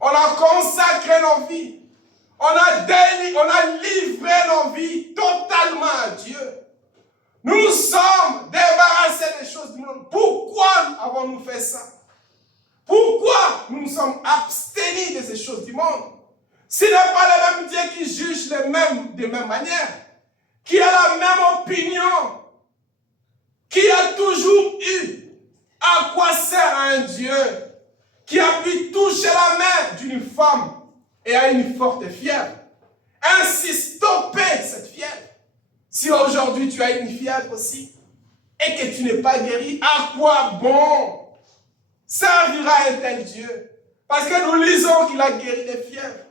On a consacré nos vies. On a livré nos vies totalement à Dieu. Nous nous sommes débarrassés des choses du monde. Pourquoi avons-nous fait ça? Pourquoi nous nous sommes abstenus de ces choses du monde? Ce n'est pas le même Dieu qui juge de même manière, qui a la même opinion, qui a toujours eu. À quoi sert un Dieu qui a pu toucher la main d'une femme et a une forte fièvre? Ainsi stopper cette fièvre. Si aujourd'hui tu as une fièvre aussi et que tu n'es pas guéri, à quoi bon servira un tel Dieu? Parce que nous lisons qu'il a guéri des fièvres.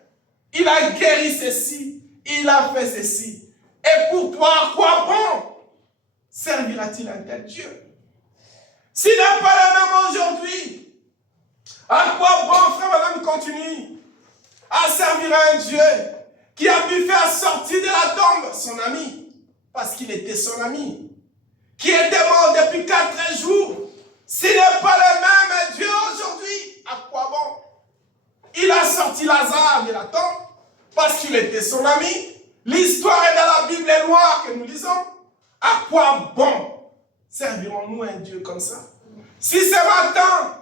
Il a guéri ceci, il a fait ceci. Et pour toi, à quoi bon servira-t-il un tel Dieu? S'il n'est pas le même aujourd'hui, à quoi bon, frère, madame, continue à servir un Dieu qui a pu faire sortir de la tombe son ami, parce qu'il était son ami, qui était mort depuis 4 jours? S'il n'est pas le même Dieu aujourd'hui, à quoi bon? Il a sorti Lazare de la tombe parce qu'il était son ami. L'histoire est dans la Bible noire que nous lisons. À quoi bon servirons-nous un Dieu comme ça? Si ce matin,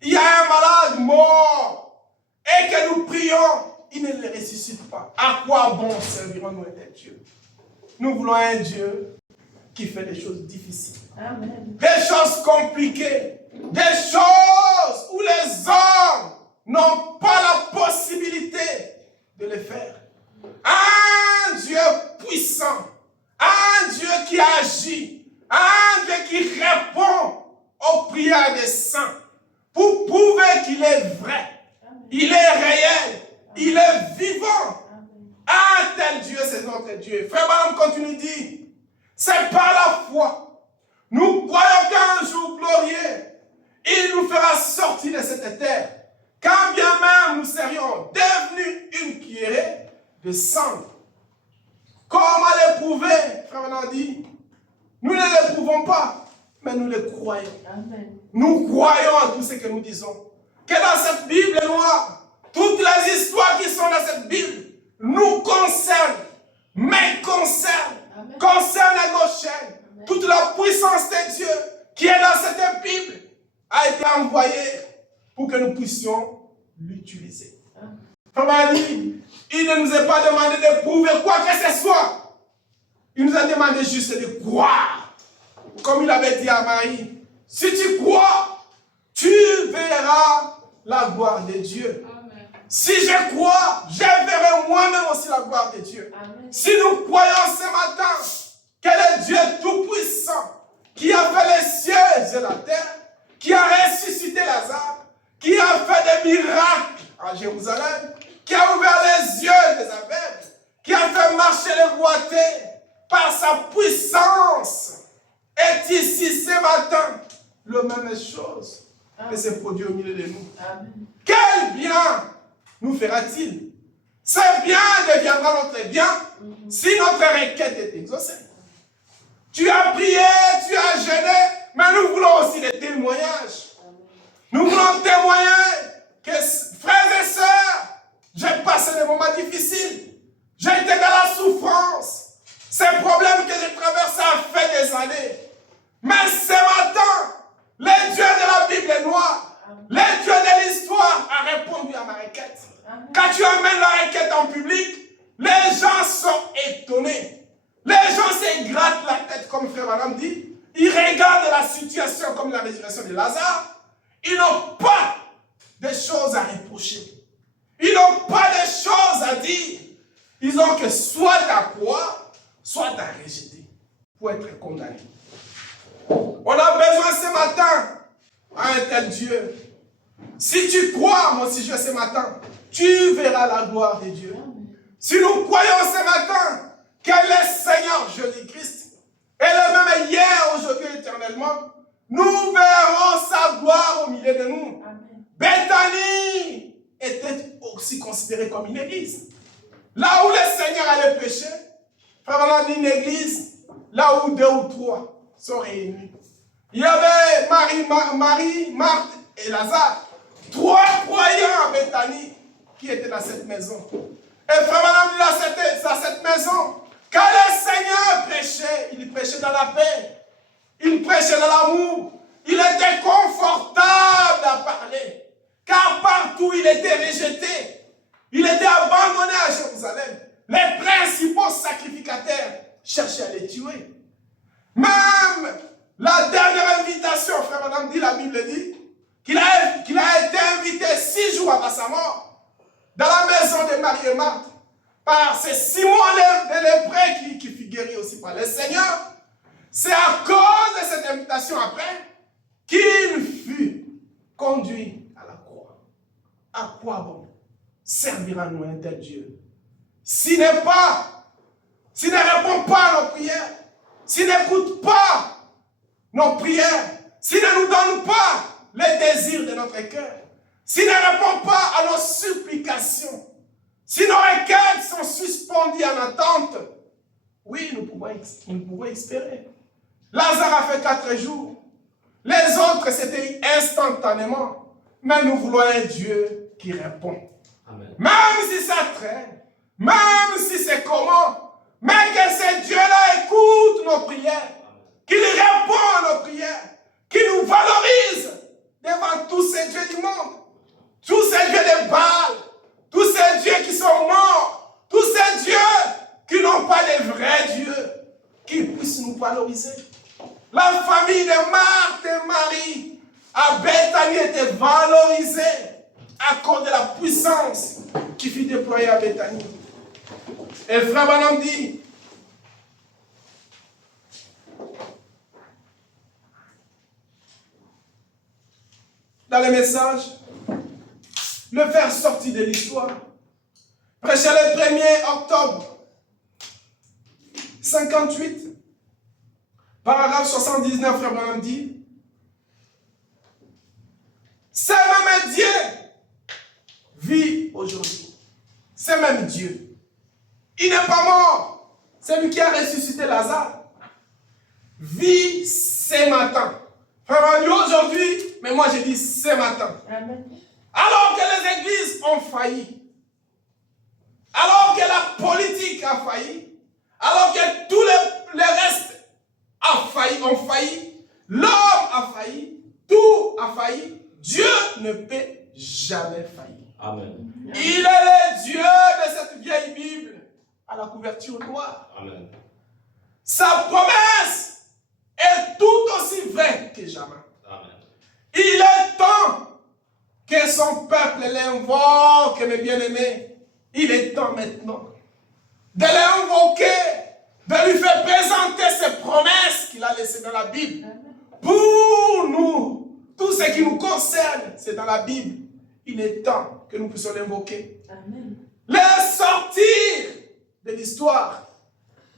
il y a un malade mort et que nous prions, il ne le ressuscite pas, à quoi bon servirons-nous un tel Dieu? Nous voulons un Dieu qui fait des choses difficiles. Amen. Des choses compliquées, des choses où les hommes n'ont pas la possibilité de les faire. Un Dieu puissant, un Dieu qui agit, prières des saints pour prouver qu'il est vrai, il est réel, il est vivant. Ah, tel Dieu, c'est notre Dieu. Frère Branham continue dit, c'est par la foi. Nous croyons qu'un jour glorieux, il nous fera sortir de cette terre. Quand bien même nous serions devenus une cuillerée de sang. Comment l'éprouver, frère Branham dit, nous ne l'éprouvons pas, mais nous le croyons. Amen. Nous croyons à tout ce que nous disons. Que dans cette Bible noire, toutes les histoires qui sont dans cette Bible nous concernent, me concernent, Amen. concernent nos chaînes. Amen. Toute la puissance de Dieu qui est dans cette Bible a été envoyée pour que nous puissions l'utiliser. Frère dit, il ne nous a pas demandé de prouver quoi que ce soit. Il nous a demandé juste de croire. Comme il avait dit à Marie, si tu crois, tu verras la gloire de Dieu. Amen. Si je crois, je verrai moi-même aussi la gloire de Dieu. Amen. Si nous croyons ce matin que le Dieu Tout-Puissant, qui a fait les cieux et la terre, qui a ressuscité Lazare, qui a fait des miracles à Jérusalem, qui a ouvert les yeux des aveugles, qui a fait marcher les boités par sa puissance, est ici ce matin la même chose que se produit au milieu de nous. Amen. Quel bien nous fera-t-il? Ce bien deviendra notre bien si notre requête est exaucée. Tu as prié, tu as jeûné, mais nous voulons aussi des témoignages. Nous voulons témoigner que, frères et sœurs, j'ai passé des moments difficiles. J'ai été dans la souffrance. Ces problèmes que j'ai traversés a fait des années. Mais ce matin, le Dieu de la Bible noire, le Dieu de l'histoire a répondu à ma requête. Quand tu amènes la requête en public, les gens sont étonnés. Les gens se grattent la tête, comme frère Branham dit. Ils regardent la situation comme la résurrection de Lazare. Ils n'ont pas de choses à reprocher. Ils n'ont pas de choses à dire. Ils ont que soit à croire, soit à rejeter pour être condamnés. On a besoin ce matin à un tel Dieu. Si tu crois, mon Dieu, ce matin, tu verras la gloire de Dieu. Si nous croyons ce matin que le Seigneur Jésus-Christ est le même hier, aujourd'hui et éternellement, nous verrons sa gloire au milieu de nous. Bethanie était aussi considérée comme une église. Là où le Seigneur allait prêcher, frère, on a dit une église, là où 2 ou 3 sont réunis. Il y avait Marie, Marthe et Lazare. 3 croyants à Bethanie qui étaient dans cette maison. Et frère, on a dit dans cette maison, quand le Seigneur prêchait, il prêchait dans la paix, il prêchait dans l'amour, il était confortable à parler, car partout il était rejeté, il était abandonné à Jérusalem. Les principaux sacrificateurs cherchaient à les tuer. Même la dernière invitation, frère madame dit, la Bible dit, qu'il a été invité 6 jours avant sa mort, dans la maison de Marie et Marthe, par ces Simon de lépreux qui fut guéri aussi par le Seigneur. C'est à cause de cette invitation après qu'il fut conduit à la croix. À quoi bon servira-nous un tel Dieu s'il ne répond pas à nos prières, s'il n'écoute pas nos prières, s'il ne nous donne pas les désirs de notre cœur, s'il ne répond pas à nos supplications, si nos requêtes sont suspendues en attente, oui, nous pouvons espérer. Lazare a fait 4 jours. Les autres, c'était instantanément. Mais nous voulons un Dieu qui répond. Amen. Même si ça traîne, même si c'est comment, mais que ce Dieu-là écoute nos prières, qu'il répond à nos prières, qu'il nous valorise devant tous ces dieux du monde, tous ces dieux de Baal, tous ces dieux qui sont morts, tous ces dieux qui n'ont pas de vrais dieux, qui puissent nous valoriser. La famille de Marthe et Marie à Bethanie était valorisée à cause de la puissance qui fut déployée à Bethanie. Et frère Branham dit, dans les messages, le faire sortir de l'histoire. Prêcher le 1er octobre 58, paragraphe 79, frère Branham dit, ce même Dieu vit aujourd'hui. Ce même Dieu. Il n'est pas mort. C'est lui qui a ressuscité Lazare. Vit ce matin. Frère Branham dit aujourd'hui, mais moi je dis ce matin. Amen. Alors que les églises ont failli, alors que la politique a failli, alors que tout le reste ont failli, l'homme a failli, tout a failli, Dieu ne peut jamais faillir. Amen. Il est le Dieu de cette vieille Bible à la couverture noire. Amen. Sa promesse est tout aussi vraie que jamais. Amen. Il est temps que son peuple l'invoque, mes bien-aimés. Il est temps maintenant de l'invoquer, de lui faire présenter ses promesses qu'il a laissées dans la Bible. Pour nous, tout ce qui nous concerne, c'est dans la Bible. Il est temps que nous puissions l'invoquer. Le sortir de l'histoire.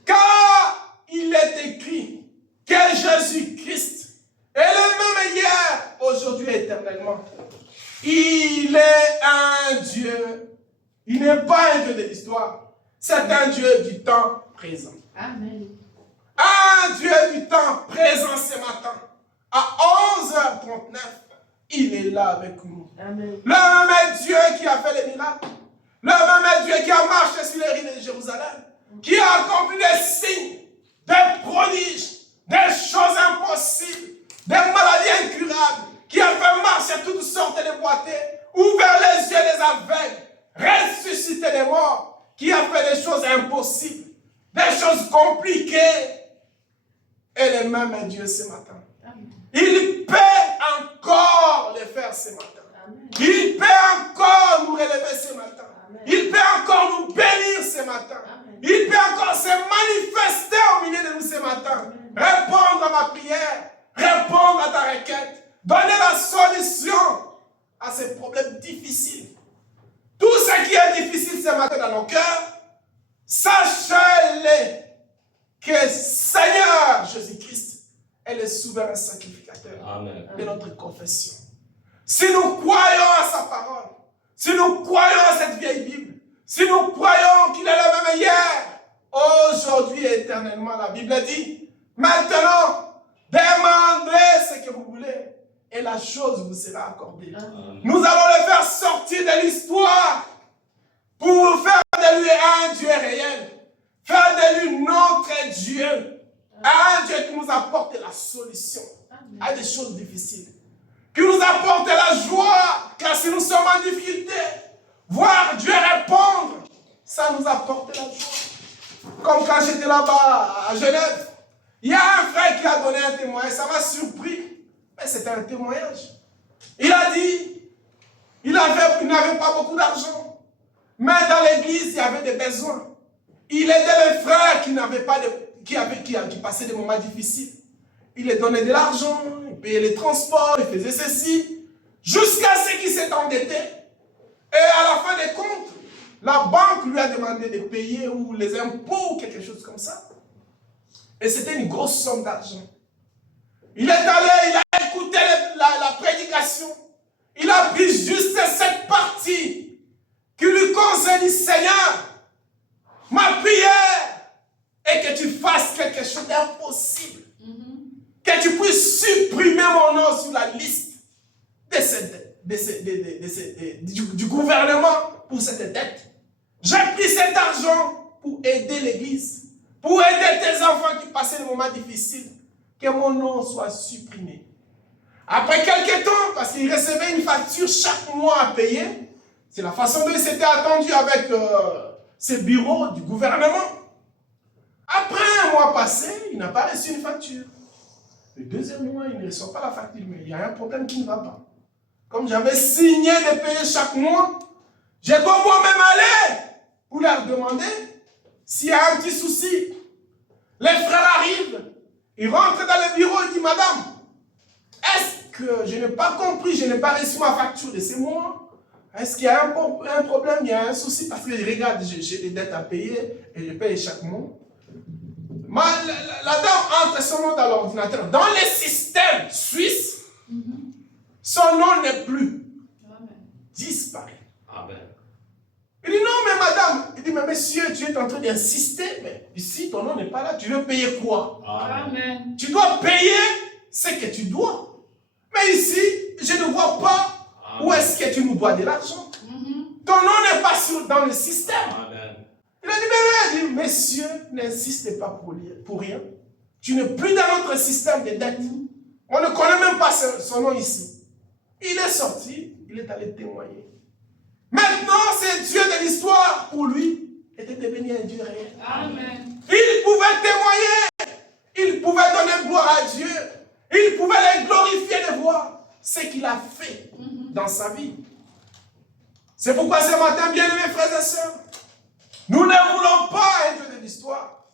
Car il est écrit que Jésus-Christ est le même hier, aujourd'hui et éternellement. Il est un Dieu. Il n'est pas un Dieu de l'histoire. C'est un Dieu du temps présent. Amen. Un Dieu du temps présent ce matin. À 11h39, il est là avec nous. Amen. Le même Dieu qui a fait les miracles. Le même Dieu qui a marché sur les ruines de Jérusalem. Qui a accompli des signes, des prodiges, des choses impossibles, des maladies incurables. Qui a fait marcher toutes sortes de boiteux, ouvert les yeux des aveugles, ressuscité les morts, qui a fait des choses impossibles, des choses compliquées. Et le même Dieu ce matin. Il peut encore le faire ce matin. Il peut encore nous relever ce matin. Il peut encore nous bénir ce matin. Il peut encore se manifester au milieu de nous ce matin. Répondre à ma prière, répondre à ta requête. Donner la solution à ces problèmes difficiles. Tout ce qui est difficile ce matin dans nos cœurs, sachez-le que Seigneur Jésus-Christ est le souverain sacrificateur de notre confession. Si nous croyons à sa parole, si nous croyons à cette vieille Bible, si nous croyons qu'il est le même hier, aujourd'hui et éternellement, la Bible dit, maintenant, demandez ce que vous voulez. Et la chose vous sera accordée. Amen. Nous allons le faire sortir de l'histoire pour faire de lui un Dieu réel. Faire de lui notre Dieu. Un Dieu qui nous apporte la solution à des choses difficiles. Qui nous apporte la joie. Car si nous sommes en difficulté, voir Dieu répondre, ça nous apporte la joie. Comme quand j'étais là-bas à Genève, il y a un frère qui a donné un témoignage. Ça m'a surpris. Mais c'était un témoignage. Il a dit, il n'avait pas beaucoup d'argent. Mais dans l'église, il y avait des besoins. Il aidait les frères qui passaient des moments difficiles. Il les donnait de l'argent, il payait les transports, il faisait ceci. Jusqu'à ce qu'il s'est endetté. Et à la fin des comptes, la banque lui a demandé de payer ou les impôts ou quelque chose comme ça. Et c'était une grosse somme d'argent. Il est allé, il a écouté la prédication. Il a pris juste cette partie qui lui concerne, Seigneur, ma prière est que tu fasses quelque chose d'impossible. Que tu puisses supprimer mon nom sur la liste du gouvernement pour cette dette. J'ai pris cet argent pour aider l'église, pour aider tes enfants qui passaient des moments difficiles. Que mon nom soit supprimé. Après quelques temps, parce qu'il recevait une facture chaque mois à payer, c'est la façon dont il s'était attendu avec ses bureaux du gouvernement. Après un mois passé, il n'a pas reçu une facture. Le deuxième mois, il ne reçoit pas la facture, mais il y a un problème qui ne va pas. Comme j'avais signé de payer chaque mois, je dois moi-même aller pour leur demander s'il y a un petit souci. Les frères arrivent. Il rentre dans le bureau et dit, madame, est-ce que je n'ai pas compris, je n'ai pas reçu ma facture de ces mois. Est-ce qu'il y a un problème, il y a un souci? Parce que regarde, j'ai des dettes à payer et je paye chaque mois. La dame entre son nom dans l'ordinateur. Dans les systèmes suisses, son nom n'est plus disparu. Amen. Il dit non, mais madame, il dit, mais monsieur, tu es en train d'insister, mais ici, ton nom n'est pas là, tu veux payer quoi? Amen. Tu dois payer ce que tu dois. Mais ici, je ne vois pas où est-ce que tu nous dois de l'argent. Ton nom n'est pas dans le système. Amen. Il a dit, mais il dit, monsieur, n'insiste pas pour rien. Tu n'es plus dans notre système de dette. On ne connaît même pas son nom ici. Il est sorti, il est allé témoigner. Maintenant, c'est Dieu de l'histoire pour lui était devenu un Dieu réel. Amen. Il pouvait témoigner, il pouvait donner gloire à Dieu, il pouvait les glorifier de voir ce qu'il a fait dans sa vie. C'est pourquoi ce matin, bien-aimés frères et sœurs, nous ne voulons pas un Dieu de l'histoire.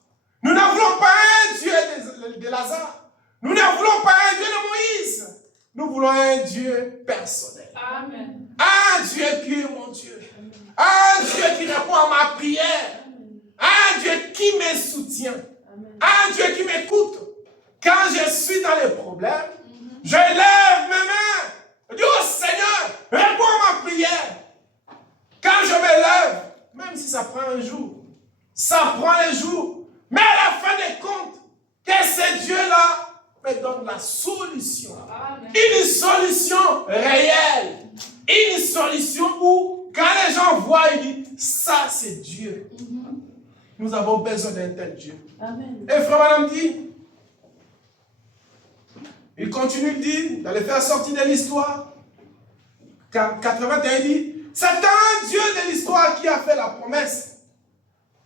Nous ne voulons pas un Dieu de Lazare. Nous ne voulons pas un Dieu de Moïse. Nous voulons un Dieu personnel. Amen. Un Dieu qui est mon Dieu. Un Dieu qui répond à ma prière. Un Dieu qui me soutient. Un Dieu qui m'écoute. Quand je suis dans les problèmes, je lève mes mains. Je dis, oh Seigneur, réponds à ma prière. Quand je me lève, même si ça prend un jour, ça prend les jours, mais à la fin des comptes, que ce Dieu-là me donne la solution. Amen. Une solution réelle. Une solution où, quand les gens voient, ils disent, ça c'est Dieu. Nous avons besoin d'un tel Dieu. Amen. Et frère Madame dit, il continue de dire, d'aller faire sortir de l'histoire. 81 dit, c'est un Dieu de l'histoire qui a fait la promesse.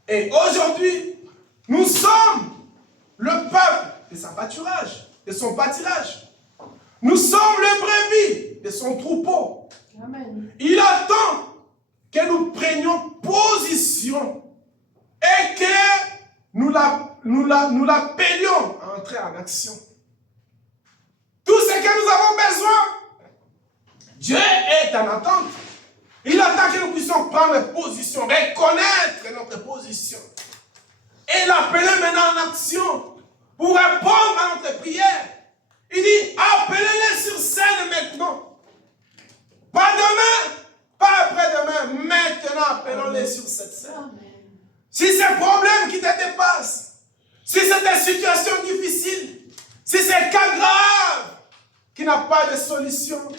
Et aujourd'hui, nous sommes le peuple de sa pâturage, de son pâturage. Nous sommes le brebis de son troupeau. Amen. Il attend que nous prenions position et que nous l'appelions à entrer en action. Tout ce que nous avons besoin, Dieu est en attente. Il attend que nous puissions prendre position, reconnaître notre position et l'appeler maintenant en action pour répondre à notre prière. Il dit, appelez-les sur scène maintenant. Pas demain, pas après-demain, maintenant appelons-les sur cette scène. Amen. Si c'est un problème qui te dépasse, si c'est des situations difficiles, si c'est un cas grave qui n'a pas de solution,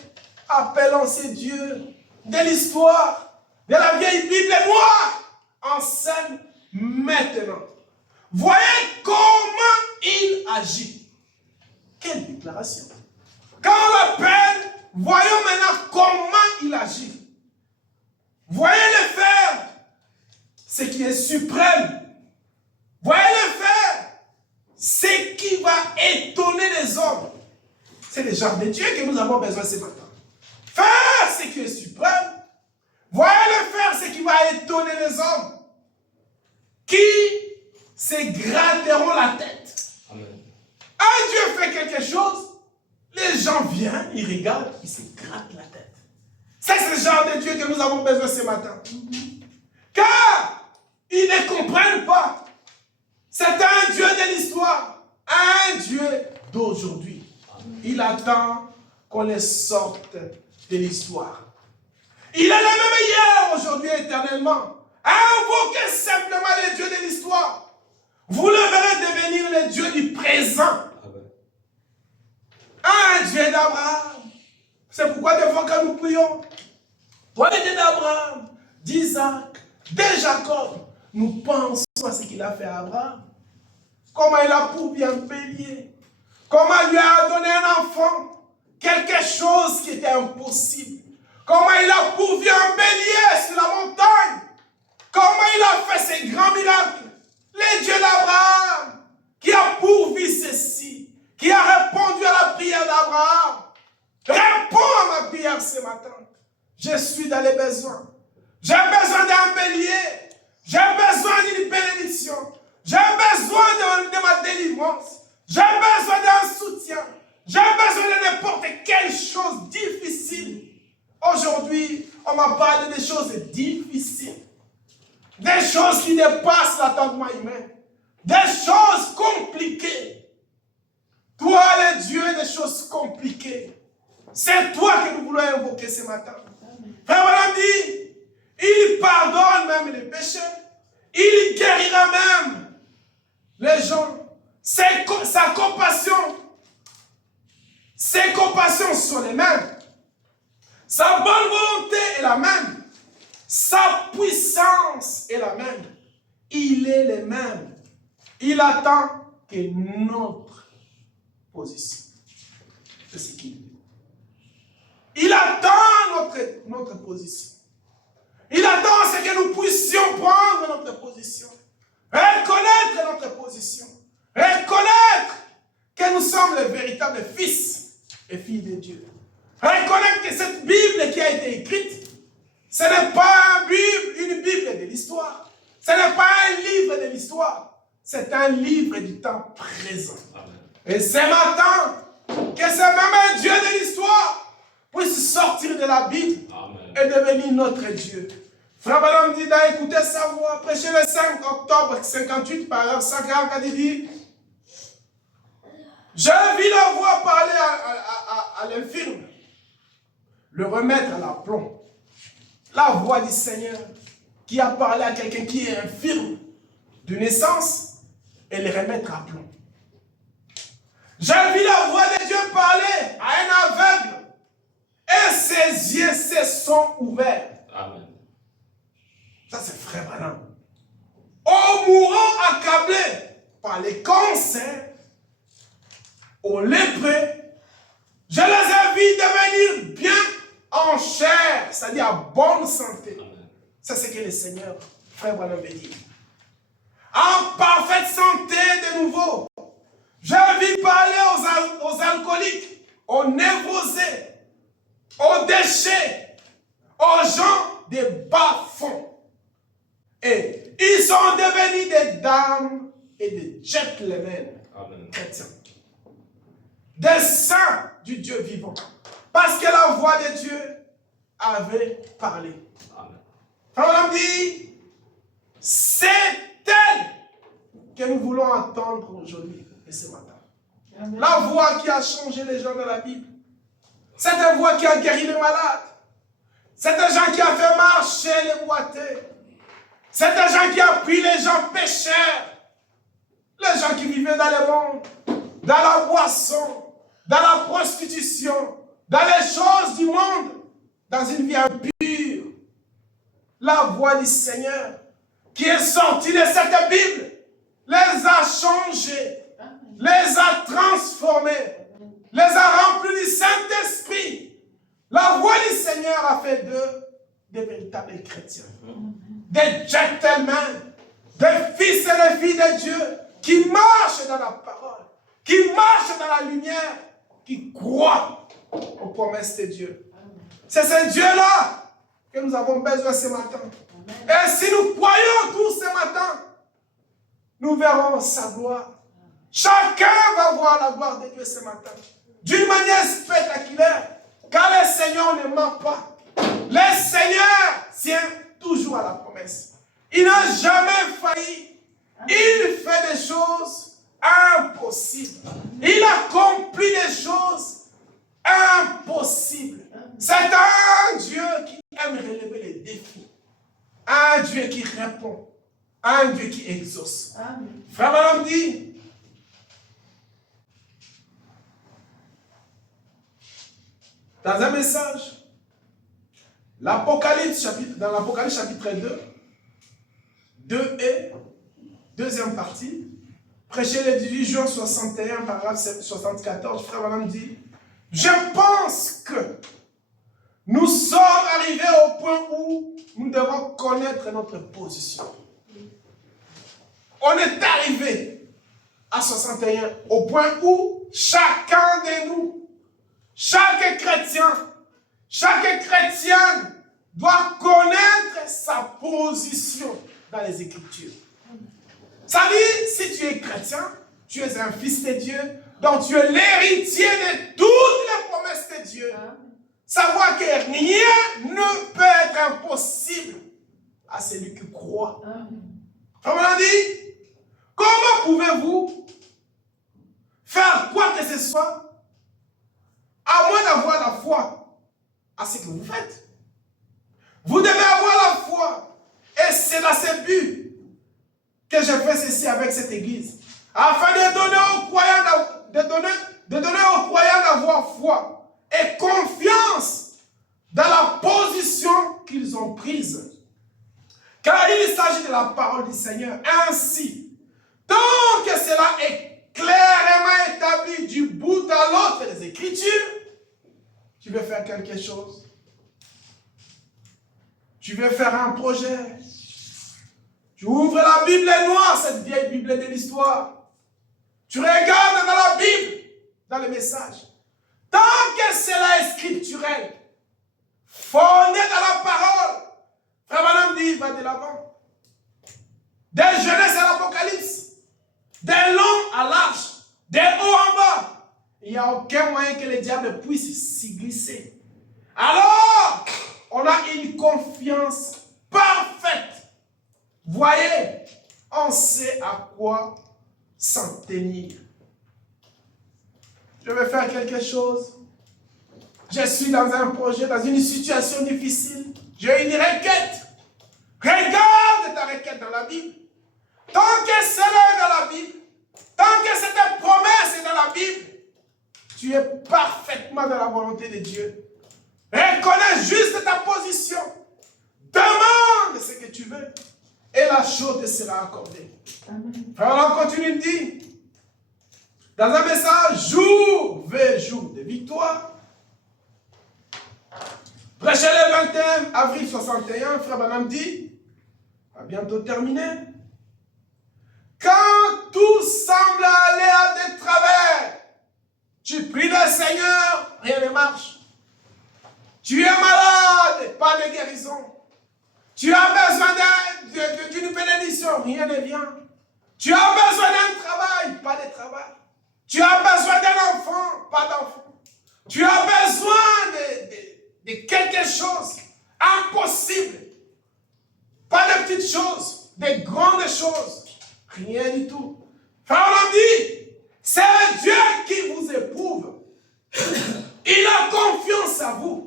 appelons ces dieux de l'histoire, de la vieille Bible noire en scène maintenant. Voyez comment il agit. Quelle déclaration. Quand on l'appelle, voyons maintenant comment il agit. Voyez-le faire ce qui est suprême. Voyez-le faire ce qui va étonner les hommes. C'est le genre de Dieu que nous avons besoin ce matin. Faire ce qui est suprême. Voyez-le faire ce qui va étonner les hommes. Qui se gratteront la tête. Amen. Un Dieu fait quelque chose, les gens viennent, ils regardent, ils se grattent la tête. C'est ce genre de Dieu que nous avons besoin ce matin. Car ils ne comprennent pas. C'est un Dieu de l'histoire, un Dieu d'aujourd'hui. Il attend qu'on les sorte de l'histoire. Il est le même hier, aujourd'hui, éternellement. Invoquez simplement les dieux de l'histoire. Vous le verrez devenir le Dieu du présent. Un Dieu d'Abraham. C'est pourquoi des fois quand nous prions, toi le Dieu d'Abraham, d'Isaac, de Jacob, nous pensons à ce qu'il a fait à Abraham. Comment il a pourvu un bélier. Comment il lui a donné un enfant. Quelque chose qui était impossible. Comment il a pourvu un bélier sur la montagne. Comment il a fait ces grands miracles. Le Dieu d'Abraham qui a pourvu ceci, qui a répondu à la prière d'Abraham. Réponds à ma prière ce matin. Je suis dans les besoins. J'ai besoin d'un bélier. J'ai besoin d'une bénédiction. J'ai besoin de ma délivrance. J'ai besoin d'un soutien. J'ai besoin de n'importe quelle chose difficile. Aujourd'hui, on va parler des choses difficiles. Des choses qui dépassent l'entendement humain. Des choses compliquées. Toi, le Dieu des choses compliquées. C'est toi que nous voulons invoquer ce matin. Frère Branham dit, il pardonne même les péchés. Il guérira même les gens. Sa compassion. Ses compassions sont les mêmes. Sa bonne volonté est la même. Sa puissance est la même. Il est le même. Il attend que notre position. C'est ce qu'il dit. Il attend notre position. Il attend ce que nous puissions prendre notre position. Reconnaître notre position. Reconnaître que nous sommes les véritables fils et filles de Dieu. Reconnaître que cette Bible qui a été écrite, ce n'est pas une Bible de l'histoire. Ce n'est pas un livre de l'histoire. C'est un livre du temps présent. Amen. Et ce matin, que ce même Dieu de l'histoire puisse sortir de la Bible. Amen. Et devenir notre Dieu. Frère Branham dit d'écouter sa voix. Prêcher le 5 octobre 58, paragraphe 144, il dit, je vis la voix parler à l'infirme, le remettre à l'aplomb. La voix du Seigneur qui a parlé à quelqu'un qui est infirme de naissance et le remettre à plomb. J'ai vu la voix de Dieu parler à un aveugle et ses yeux se sont ouverts. Amen. Ça c'est frère Branham. Aux mourants accablés par les cancers, aux lépreux, je les ai vus devenir bien en chair, c'est-à-dire à bonne santé. Amen. C'est ce que le Seigneur, frère Branham, veut dire. En parfaite santé de nouveau. J'ai vu parler aux alcooliques, aux névrosés, aux déchets, aux gens des bas-fonds. Et ils sont devenus des dames et des gentlemen chrétiens. Des saints du Dieu vivant. Parce que la voix de Dieu avait parlé. On dit, c'est elle que nous voulons entendre aujourd'hui et ce matin. Amen. La voix qui a changé les gens de la Bible. C'est une voix qui a guéri les malades. C'est un gens qui a fait marcher les boiteux. C'est un gens qui a pris les gens pécheurs. Les gens qui vivaient dans le monde, dans la boisson, dans la prostitution, dans les choses du monde, dans une vie impure. La voix du Seigneur qui est sortie de cette Bible les a changés, les a transformés, les a remplis du Saint-Esprit. La voix du Seigneur a fait d'eux des véritables chrétiens, des gentlemen, des fils et des filles de Dieu qui marchent dans la parole, qui marchent dans la lumière, qui croient aux promesses de Dieu. C'est ce Dieu-là que nous avons besoin ce matin. Et si nous croyons tous ce matin, nous verrons sa gloire. Chacun va voir la gloire de Dieu ce matin. D'une manière spectaculaire. Car le Seigneur ne ment pas. Le Seigneur tient toujours à la promesse. Il n'a jamais failli. Il fait des choses impossibles. Il accomplit des choses impossibles. C'est un Dieu qui aime relever les défis. Un Dieu qui répond. Un Dieu qui exauce. Amen. Frère Branham dit, dans un message, dans l'Apocalypse chapitre 2 et deuxième partie, prêché le 18 juin 61, paragraphe 74, frère Branham dit, je pense que nous sommes arrivés au point où nous devons connaître notre position. On est arrivé à 61 au point où chacun de nous, chaque chrétien, chaque chrétienne doit connaître sa position dans les Écritures. Ça dit, si tu es chrétien, tu es un fils de Dieu, Donc tu es l'héritier de toutes les promesses de Dieu. Savoir que rien ne peut être impossible à celui qui croit. Comme on a dit, comment pouvez-vous faire quoi que ce soit à moins d'avoir la foi à ce que vous faites? Vous devez avoir la foi. Et c'est dans ce but que je fais ceci avec cette église. Afin de donner aux croyants d'avoir foi et confiance dans la position qu'ils ont prise. Car il s'agit de la parole du Seigneur. Ainsi, tant que cela est clairement établi du bout à l'autre des Écritures, tu veux faire quelque chose. Tu veux faire un projet. Tu ouvres la Bible noire, cette vieille Bible de l'histoire. Tu regardes dans la Bible, dans le message. Tant que cela est scripturel, fondé dans la parole, Frère Branham dit, va de l'avant. Des Genèse à l'Apocalypse, des longs à large, des hauts en bas. Il n'y a aucun moyen que le diable puisse s'y glisser. Alors, on a une confiance parfaite. Voyez, on sait à quoi s'en tenir. Je vais faire quelque chose. Je suis dans un projet, dans une situation difficile. J'ai une requête. Regarde ta requête dans la Bible. Tant que cela est dans la Bible, tant que cette promesse est dans la Bible, tu es parfaitement dans la volonté de Dieu. Reconnais juste ta position. Demande ce que tu veux. Et la chose te sera accordée. Alors on continue de dire, dans un message, jour vers jour de victoire, prêché le 21 avril 61, Frère Branham dit, va bientôt terminer. Quand tout semble aller à des travers, tu pries le Seigneur, rien ne marche. Tu es malade, pas de guérison. Tu as besoin d'une bénédiction, rien ne vient. Tu as besoin d'un travail, pas de travail. Tu as besoin d'un enfant, pas d'enfant. Tu as besoin de quelque chose impossible. Pas de petites choses, de grandes choses. Rien du tout. Frère, on dit, c'est Dieu qui vous éprouve. Il a confiance à vous.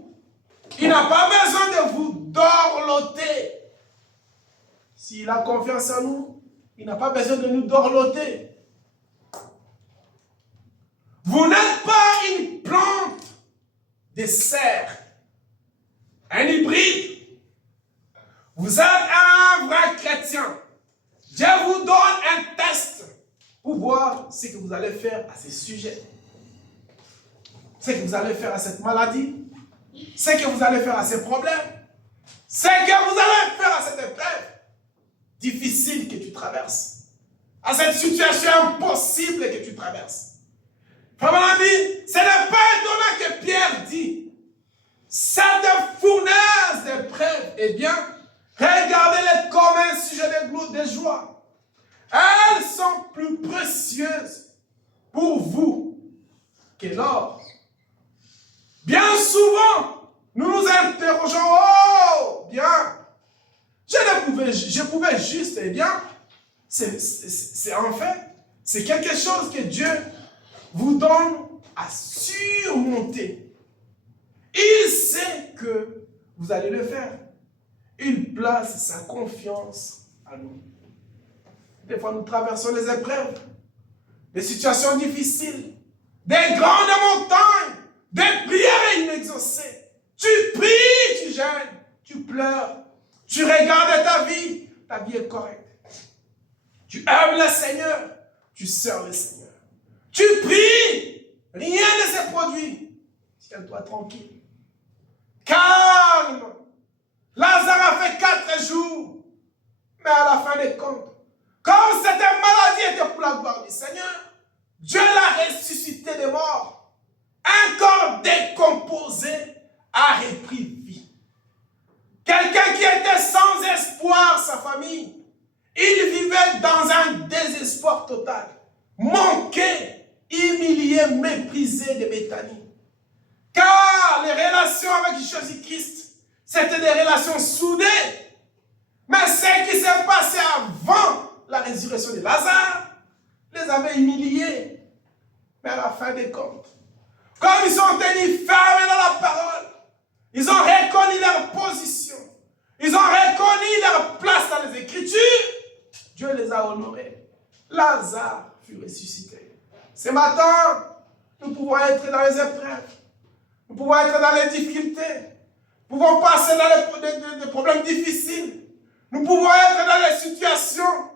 Il n'a pas besoin de vous dorloter. S'il a confiance en nous, il n'a pas besoin de nous dorloter. Vous n'êtes pas une plante de serre, un hybride. Vous êtes un vrai chrétien. Dieu vous donne un test pour voir ce que vous allez faire à ce sujet. Ce que vous allez faire à cette maladie. Ce que vous allez faire à ces problèmes. Ce que vous allez faire à cette épreuve difficile que tu traverses. À cette situation impossible que tu traverses. Frère Branham dit, ce n'est pas étonnant que Pierre dit, cette fournaise d'épreuves, eh bien, regardez-les comme un sujet de joie. Elles sont plus précieuses pour vous que l'or. Bien souvent, nous nous interrogeons, oh, bien, je pouvais juste, eh bien, c'est en fait, c'est quelque chose que Dieu vous donne à surmonter. Il sait que vous allez le faire. Il place sa confiance à nous. Des fois, nous traversons les épreuves, des situations difficiles, des grandes montagnes, des prières inexaucées. Tu pries, tu jeûnes, tu pleures, tu regardes ta vie est correcte. Tu aimes le Seigneur, tu sers le Seigneur. Tu pries, rien ne se produit. Tiens-toi tranquille. Calme. Lazare a fait 4 jours, mais à la fin des comptes, comme cette maladie était pour la gloire du Seigneur, Dieu l'a ressuscité des morts. Un corps décomposé a repris vie. Quelqu'un qui était sans espoir, sa famille, il vivait dans un désespoir total, manqué humilié, méprisé de Béthanie. Car les relations avec Jésus-Christ, c'était des relations soudées. Mais ce qui s'est passé avant la résurrection de Lazare les avait humiliés. Mais à la fin des comptes, comme ils sont tenus fermes dans la parole, ils ont reconnu leur position, ils ont reconnu leur place dans les Écritures, Dieu les a honorés. Lazare fut ressuscité. Ce matin, nous pouvons être dans les épreuves, nous pouvons être dans les difficultés, nous pouvons passer dans des problèmes difficiles, nous pouvons être dans les situations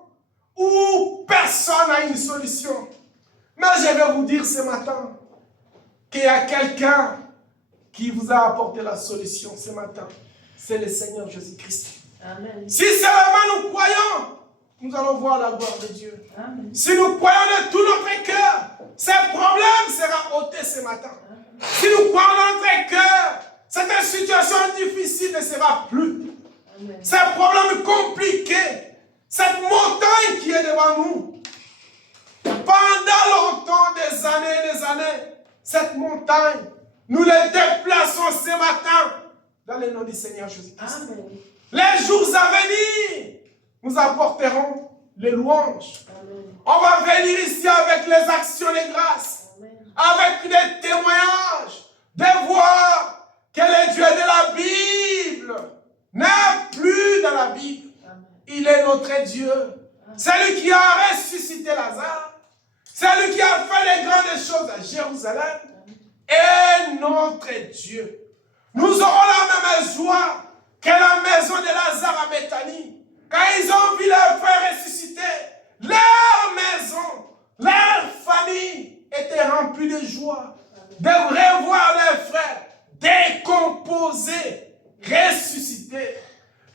où personne n'a une solution. Mais je vais vous dire ce matin qu'il y a quelqu'un qui vous a apporté la solution ce matin. C'est le Seigneur Jésus-Christ. Amen. Si seulement nous croyons, nous allons voir la gloire de Dieu. Amen. Si nous croyons de tout notre cœur, ce problème sera ôté ce matin. Si nous croyons dans notre cœur, cette situation difficile ne sera plus. Amen. Ces problèmes compliqués, cette montagne qui est devant nous, pendant longtemps, des années, cette montagne, nous les déplaçons ce matin dans le nom du Seigneur Jésus-Christ. Amen. Les jours à venir, nous apporterons les louanges. Amen. On va venir ici avec les actions de grâce, Amen. avec des témoignages, de voir que le Dieu de la Bible n'est plus dans la Bible. Amen. Il est notre Dieu. C'est lui qui a ressuscité Lazare. C'est lui qui a fait les grandes choses à Jérusalem. Et notre Dieu. Nous aurons la même joie que la maison de Lazare à Béthanie. Quand ils ont vu leur frère ressusciter, leur maison, leur famille était remplie de joie. De revoir leurs frères décomposés, ressuscités.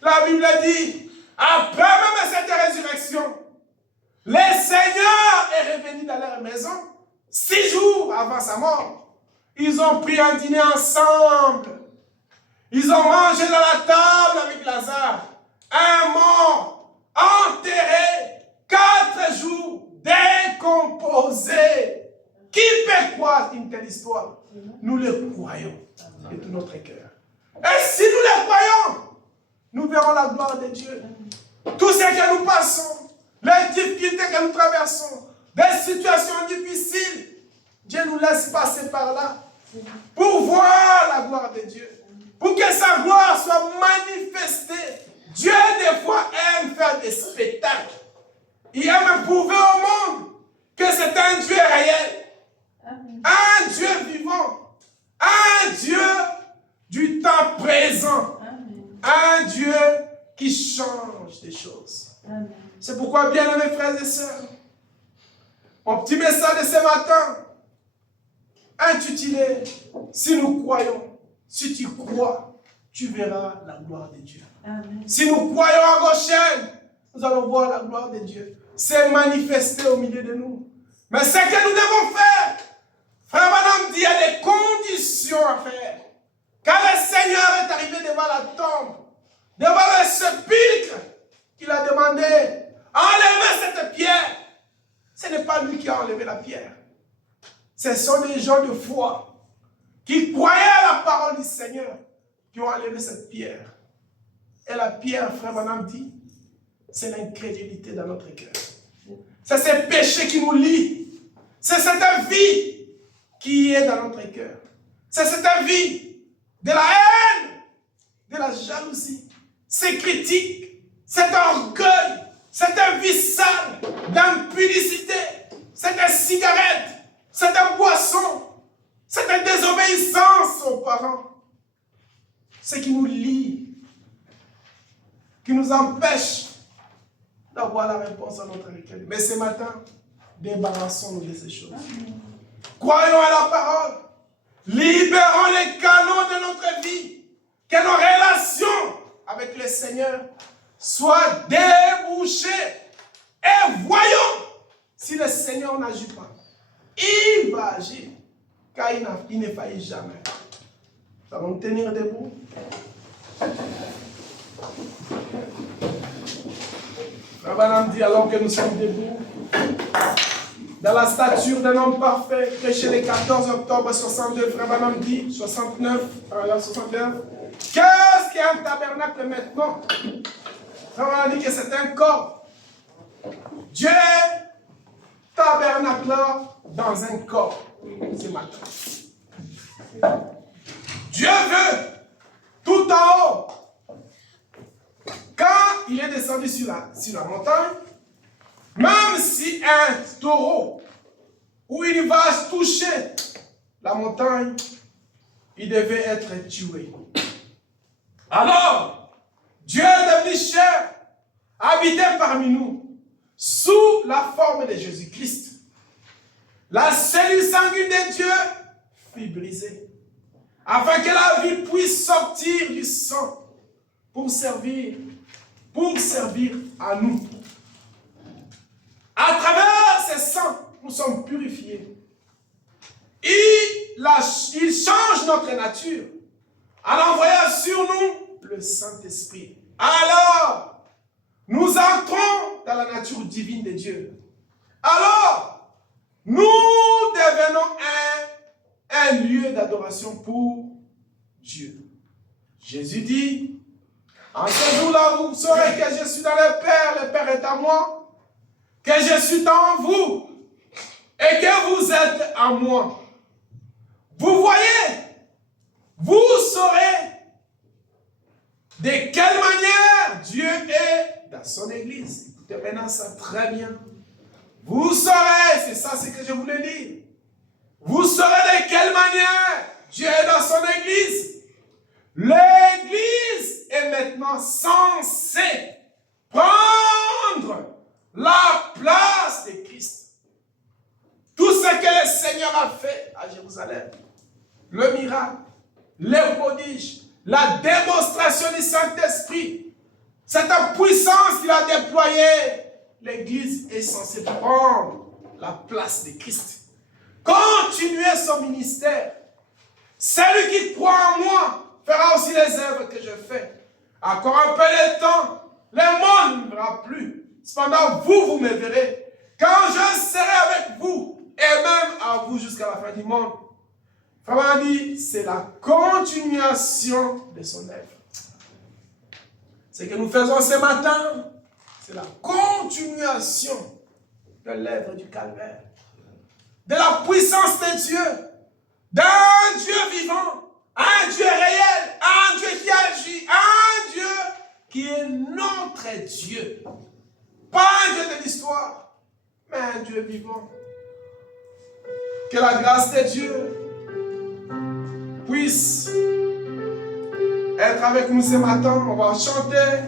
La Bible dit, après même cette résurrection, le Seigneur est revenu dans leur maison 6 jours avant sa mort. Ils ont pris un dîner ensemble. Ils ont mangé dans la table avec Lazare. Un mort, enterré, 4 jours, décomposé. Qui peut croire une telle histoire? Nous le croyons de tout notre cœur. Et si nous le croyons, nous verrons la gloire de Dieu. Tout ce que nous passons, les difficultés que nous traversons, des situations difficiles, Dieu nous laisse passer par là pour voir la gloire de Dieu. Pour que sa gloire soit manifestée. Dieu, des fois, aime faire des spectacles. Il aime prouver au monde que c'est un Dieu réel. Un Dieu vivant. Un Dieu du temps présent. Un Dieu qui change des choses. C'est pourquoi, bien aimés frères et sœurs, mon petit message de ce matin, intitulé « Si nous croyons ». Si tu crois, tu verras la gloire de Dieu. Amen. Si nous croyons à Goshen, nous allons voir la gloire de Dieu s'est manifestée au milieu de nous. Mais ce que nous devons faire, frère Madame dit, il y a des conditions à faire. Quand le Seigneur est arrivé devant la tombe, devant le sépulcre, il a demandé, enlevez cette pierre. Ce n'est pas lui qui a enlevé la pierre. Ce sont des gens de foi qui croyaient à la parole du Seigneur, qui ont enlevé cette pierre. Et la pierre, frère Madame dit, c'est l'incrédulité dans notre cœur. C'est ce péché qui nous lie. C'est cette vie qui est dans notre cœur. C'est cette vie de la haine, de la jalousie, ces critiques, cet orgueil, cette vie sale, d'impudicité, cette cigarette, cette boisson, cette désobéissance aux parents, ce qui nous lie, qui nous empêche d'avoir la réponse à notre requête. Mais ce matin, débarrassons-nous de ces choses. Croyons à la parole. Libérons les canaux de notre vie. Que nos relations avec le Seigneur soient débouchées. Et voyons si le Seigneur n'agit pas. Il va agir. Car il ne faillit jamais. Nous allons tenir debout. Madame dit alors que nous sommes debout. dans la stature d'un homme parfait, prêché le 14 octobre 62, Frère Branham dit, 69, paragraphe 69. Qu'est-ce qu'est un tabernacle maintenant? Frère Branham dit que c'est un corps. Dieu tabernacle dans un corps ce matin. Dieu veut tout en haut. Quand il est descendu sur la montagne, même si un taureau ou une vache touchait la montagne, il devait être tué. Alors, Dieu est devenu chair, habitait parmi nous, sous la forme de Jésus-Christ. La cellule sanguine de Dieu fut brisée, afin que la vie puisse sortir du sang pour servir à nous. À travers ce sang, nous sommes purifiés. Il change notre nature en envoyant sur nous le Saint-Esprit. Alors, nous entrons dans la nature divine de Dieu. Alors, nous devenons un lieu d'adoration pour Dieu. Jésus dit, en ce jour-là, vous saurez que je suis dans le Père est à moi, que je suis en vous, et que vous êtes en moi. Vous voyez, vous saurez de quelle manière Dieu est dans son Église. Écoutez maintenant ça très bien. Vous saurez, c'est ça ce que je voulais dire. Vous saurez de quelle manière Dieu est dans son Église. L'Église est maintenant censée prendre la place de Christ. Tout ce que le Seigneur a fait à Jérusalem, le miracle, les prodiges, la démonstration du Saint-Esprit, cette puissance qu'il a déployée, l'Église est censée prendre la place de Christ. Continuer son ministère. Celui qui croit en moi fera aussi les œuvres que je fais. Encore un peu de temps, le monde ne verra plus. Cependant, vous me verrez. Quand je serai avec vous, et même à vous jusqu'à la fin du monde. Frère dit, c'est la continuation de son œuvre. Ce que nous faisons ce matin, c'est la continuation de l'œuvre du calvaire. De la puissance de Dieu. D'un Dieu vivant. Un Dieu réel. Un Dieu qui agit. Un Dieu qui est notre Dieu. Pas un Dieu de l'histoire, mais un Dieu vivant. Que la grâce de Dieu puisse être avec nous ce matin. On va chanter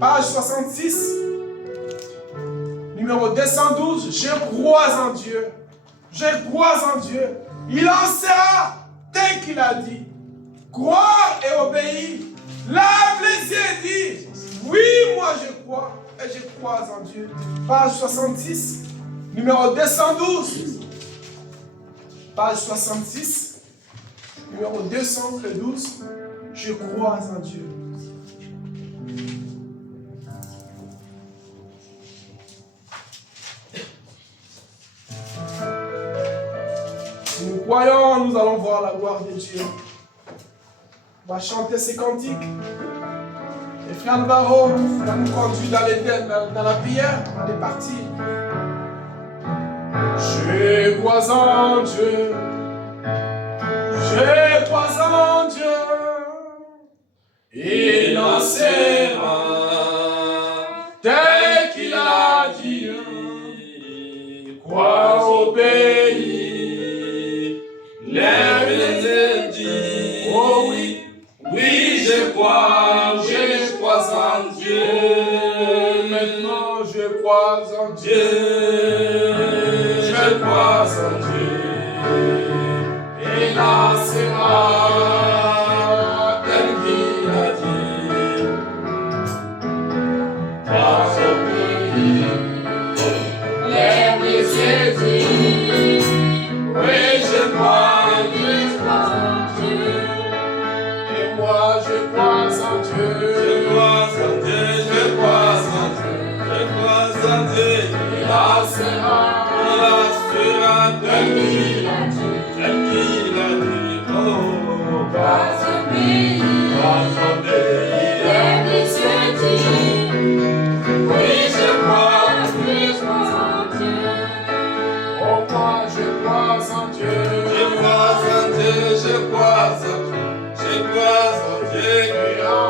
page 66, numéro 212. Je crois en Dieu. Je crois en Dieu. Il en sera tel qu'il a dit. Croire et obéir. Lève les yeux et dis, oui, moi je crois. Et je crois en Dieu. Page 66, numéro 212. Page 66, numéro 212. Je crois en Dieu. Si nous croyons, nous allons voir la gloire de Dieu. On va chanter ces cantiques. Et frère Alvaro va nous conduire dans la prière. On est parti. Je crois en Dieu. Je crois en Dieu. Il en sera tel qu'il a dit. Crois, obéir. Lève les yeux, dis. Oh oui, oui, je crois en Dieu. Maintenant, je crois en Dieu. Je crois en Dieu. Et là sera tel qu'il a dit. Crois, obéir. Lève les yeux, dis. Oui, je crois en Dieu. Et moi, je crois en Dieu. Je crois en Dieu. Il en sera.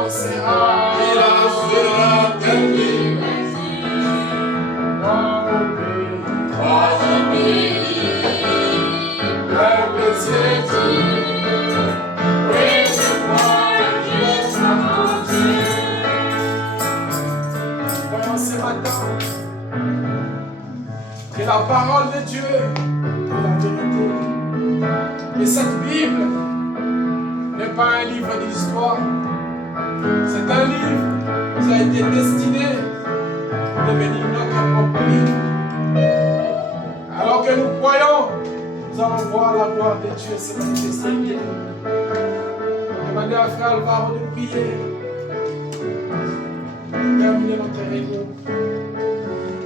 sera permis dans mon pays. Peuple Dieu, voyons ce matin que la parole de Dieu est la vérité. Et cette Bible n'est pas un livre d'histoire. C'est un livre qui a été destiné à devenir notre propre livre. Alors que nous croyons, nous allons voir la gloire de Dieu se manifester. Demandez à Frère Alvaro de prier. Terminer notre réunion.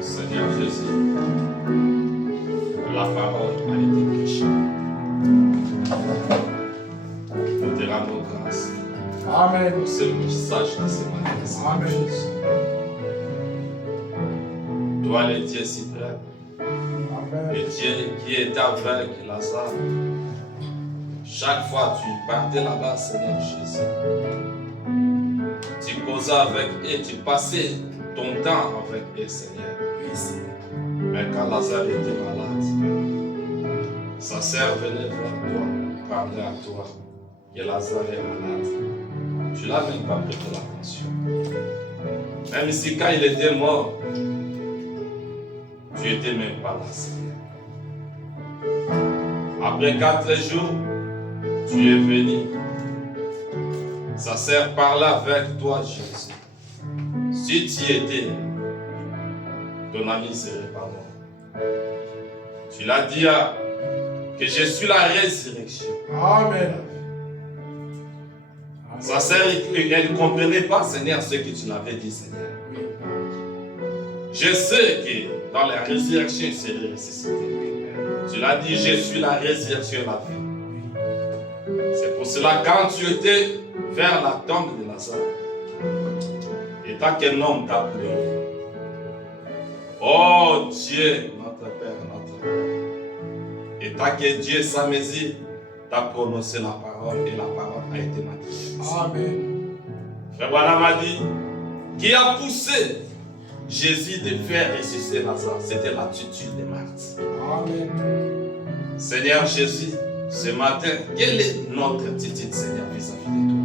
Seigneur Jésus, la parole a été prêchée. Nous te rendons grâce Amen. pour ce message de ce matin. Amen. Toi, le Dieu suprême, Amen. le Dieu qui est avec Lazare. Chaque fois tu partais là-bas, Seigneur Jésus, tu causais avec eux, tu passais ton temps avec eux, Seigneur. Oui, Seigneur. Mais quand Lazare était malade, sa sœur venait vers toi, parlait à toi, que Lazare est malade. Tu l'as même pas prêté l'attention. Même si quand il était mort, tu n'étais même pas là, Seigneur. Après 4 jours, tu es venu. Sa sœur parlait avec toi, Jésus. Si tu étais, ton ami serait pas mort. Tu l'as dit que je suis la résurrection. Amen. Sa sœur, elle ne comprenait pas, Seigneur, ce que tu l'avais dit, Seigneur. Je sais que dans la résurrection, il serait ressuscité. Tu l'as dit, je suis la résurrection et la vie. C'est pour cela, quand tu étais vers la tombe de Lazare, et tant qu'un homme t'a pleuré, oh Dieu, notre Père, notre Père, et tant que Dieu, sa mesure, t'a prononcé la parole et la parole a été matérialisée. Amen. Frère Branham a dit, qui a poussé Jésus de faire ressusciter Lazare, c'était l'attitude de Marthe. Amen. Seigneur Jésus, ce matin, quelle est notre attitude, Seigneur, vis-à-vis de toi?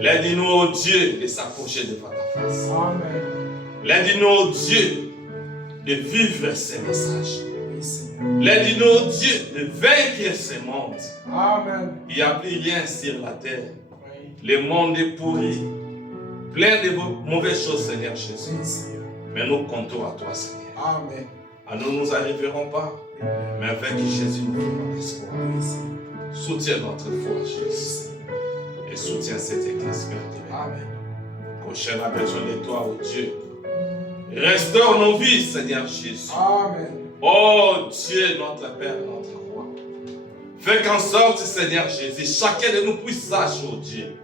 L'aide-nous, oh Dieu, de s'approcher devant ta face. Amen. L'aide-nous, oh Dieu, de vivre ces messages. Oui, Seigneur. L'aide-nous, oh Dieu, de vaincre ce monde. Amen. Il n'y a plus rien sur la terre. Oui. Le monde est pourri, plein de mauvaises choses, Seigneur Jésus. Oui, Seigneur. Mais nous comptons à toi, Seigneur. Amen. À nous, nous n'arriverons pas, mais avec Jésus, nous ferons l'espoir. Oui, Seigneur. Soutiens notre foi, Jésus. Et soutiens cette église, Père divin. Amen. Prochaine a besoin de toi, oh Dieu. Restaure nos vies, Seigneur Jésus. Amen. Oh Dieu, notre Père, notre Roi. Fais qu'en sorte, Seigneur Jésus, chacun de nous puisse sache, oh Dieu,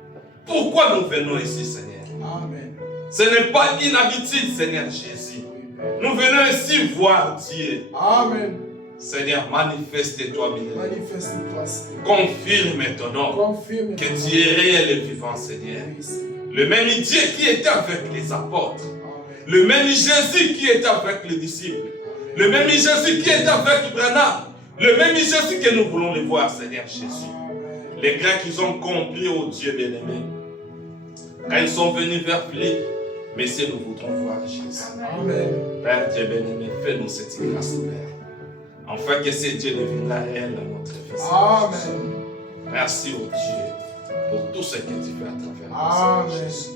pourquoi nous venons ici, Seigneur. Amen. Ce n'est pas une habitude, Seigneur Jésus. Oui, Père. Nous venons ici voir Dieu. Amen. Seigneur, manifeste-toi, bien-aimé. Manifeste-toi, Seigneur. Confirme ton nom. Confirme. Que tu es réel et vivant, Seigneur. Oui, Seigneur. Le même Dieu qui était avec les apôtres. Amen. Le même Jésus qui était avec les disciples. Le même Jésus qui était avec Branham. Le même Jésus que nous voulons le voir, Seigneur Jésus. Amen. Les Grecs, ils ont compris, oh Dieu bien-aimé. Quand ils sont venus vers Philippe, Messieurs, nous voudrons voir Jésus. Amen. Père Dieu bien-aimé, fais-nous cette grâce, Père. Afin que ce Dieu deviendra réel dans notre vie. Amen. Merci, oh Dieu, pour tout ce que tu fais à travers nous, Amen. Seigneur Jésus.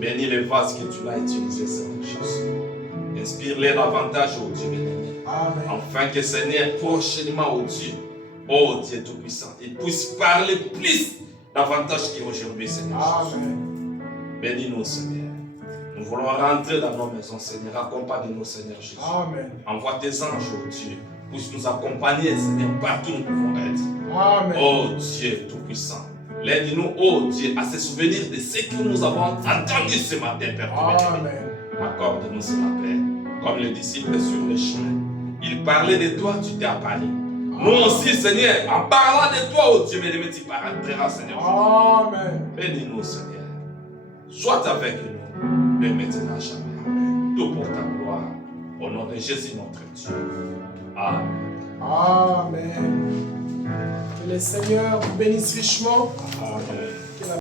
Bénis les vases que tu l'as utilisés, Seigneur Jésus. Inspire-les davantage, oh Dieu bien-aimé. Amen. Afin que Seigneur, prochainement, oh Dieu Tout-Puissant, il puisse parler plus davantage qu'aujourd'hui, Seigneur Jésus. Amen. Bénis-nous, Seigneur. Nous voulons rentrer dans nos maisons, Seigneur. Accompagne-nous, Seigneur Jésus. Amen. Envoie tes anges, oh Dieu, puisse nous accompagner, Seigneur, partout où nous pouvons être. Amen. Oh Dieu Tout-Puissant, aide-nous, oh Dieu, à se souvenir de ce que nous avons entendu ce matin, Père. Amen. Accorde-nous ce matin, comme les disciples sur le chemin. Ils parlaient de toi, tu t'es apparu. Nous aussi, Seigneur, en parlant de toi, oh Dieu, bien-aimé, tu paraîtras, Seigneur. Amen. Bénis-nous, Seigneur. soit avec nous, dès maintenant à jamais. Tout pour ta gloire. Au nom de Jésus notre Dieu. Amen. Amen. Que le Seigneur vous bénisse richement. Amen.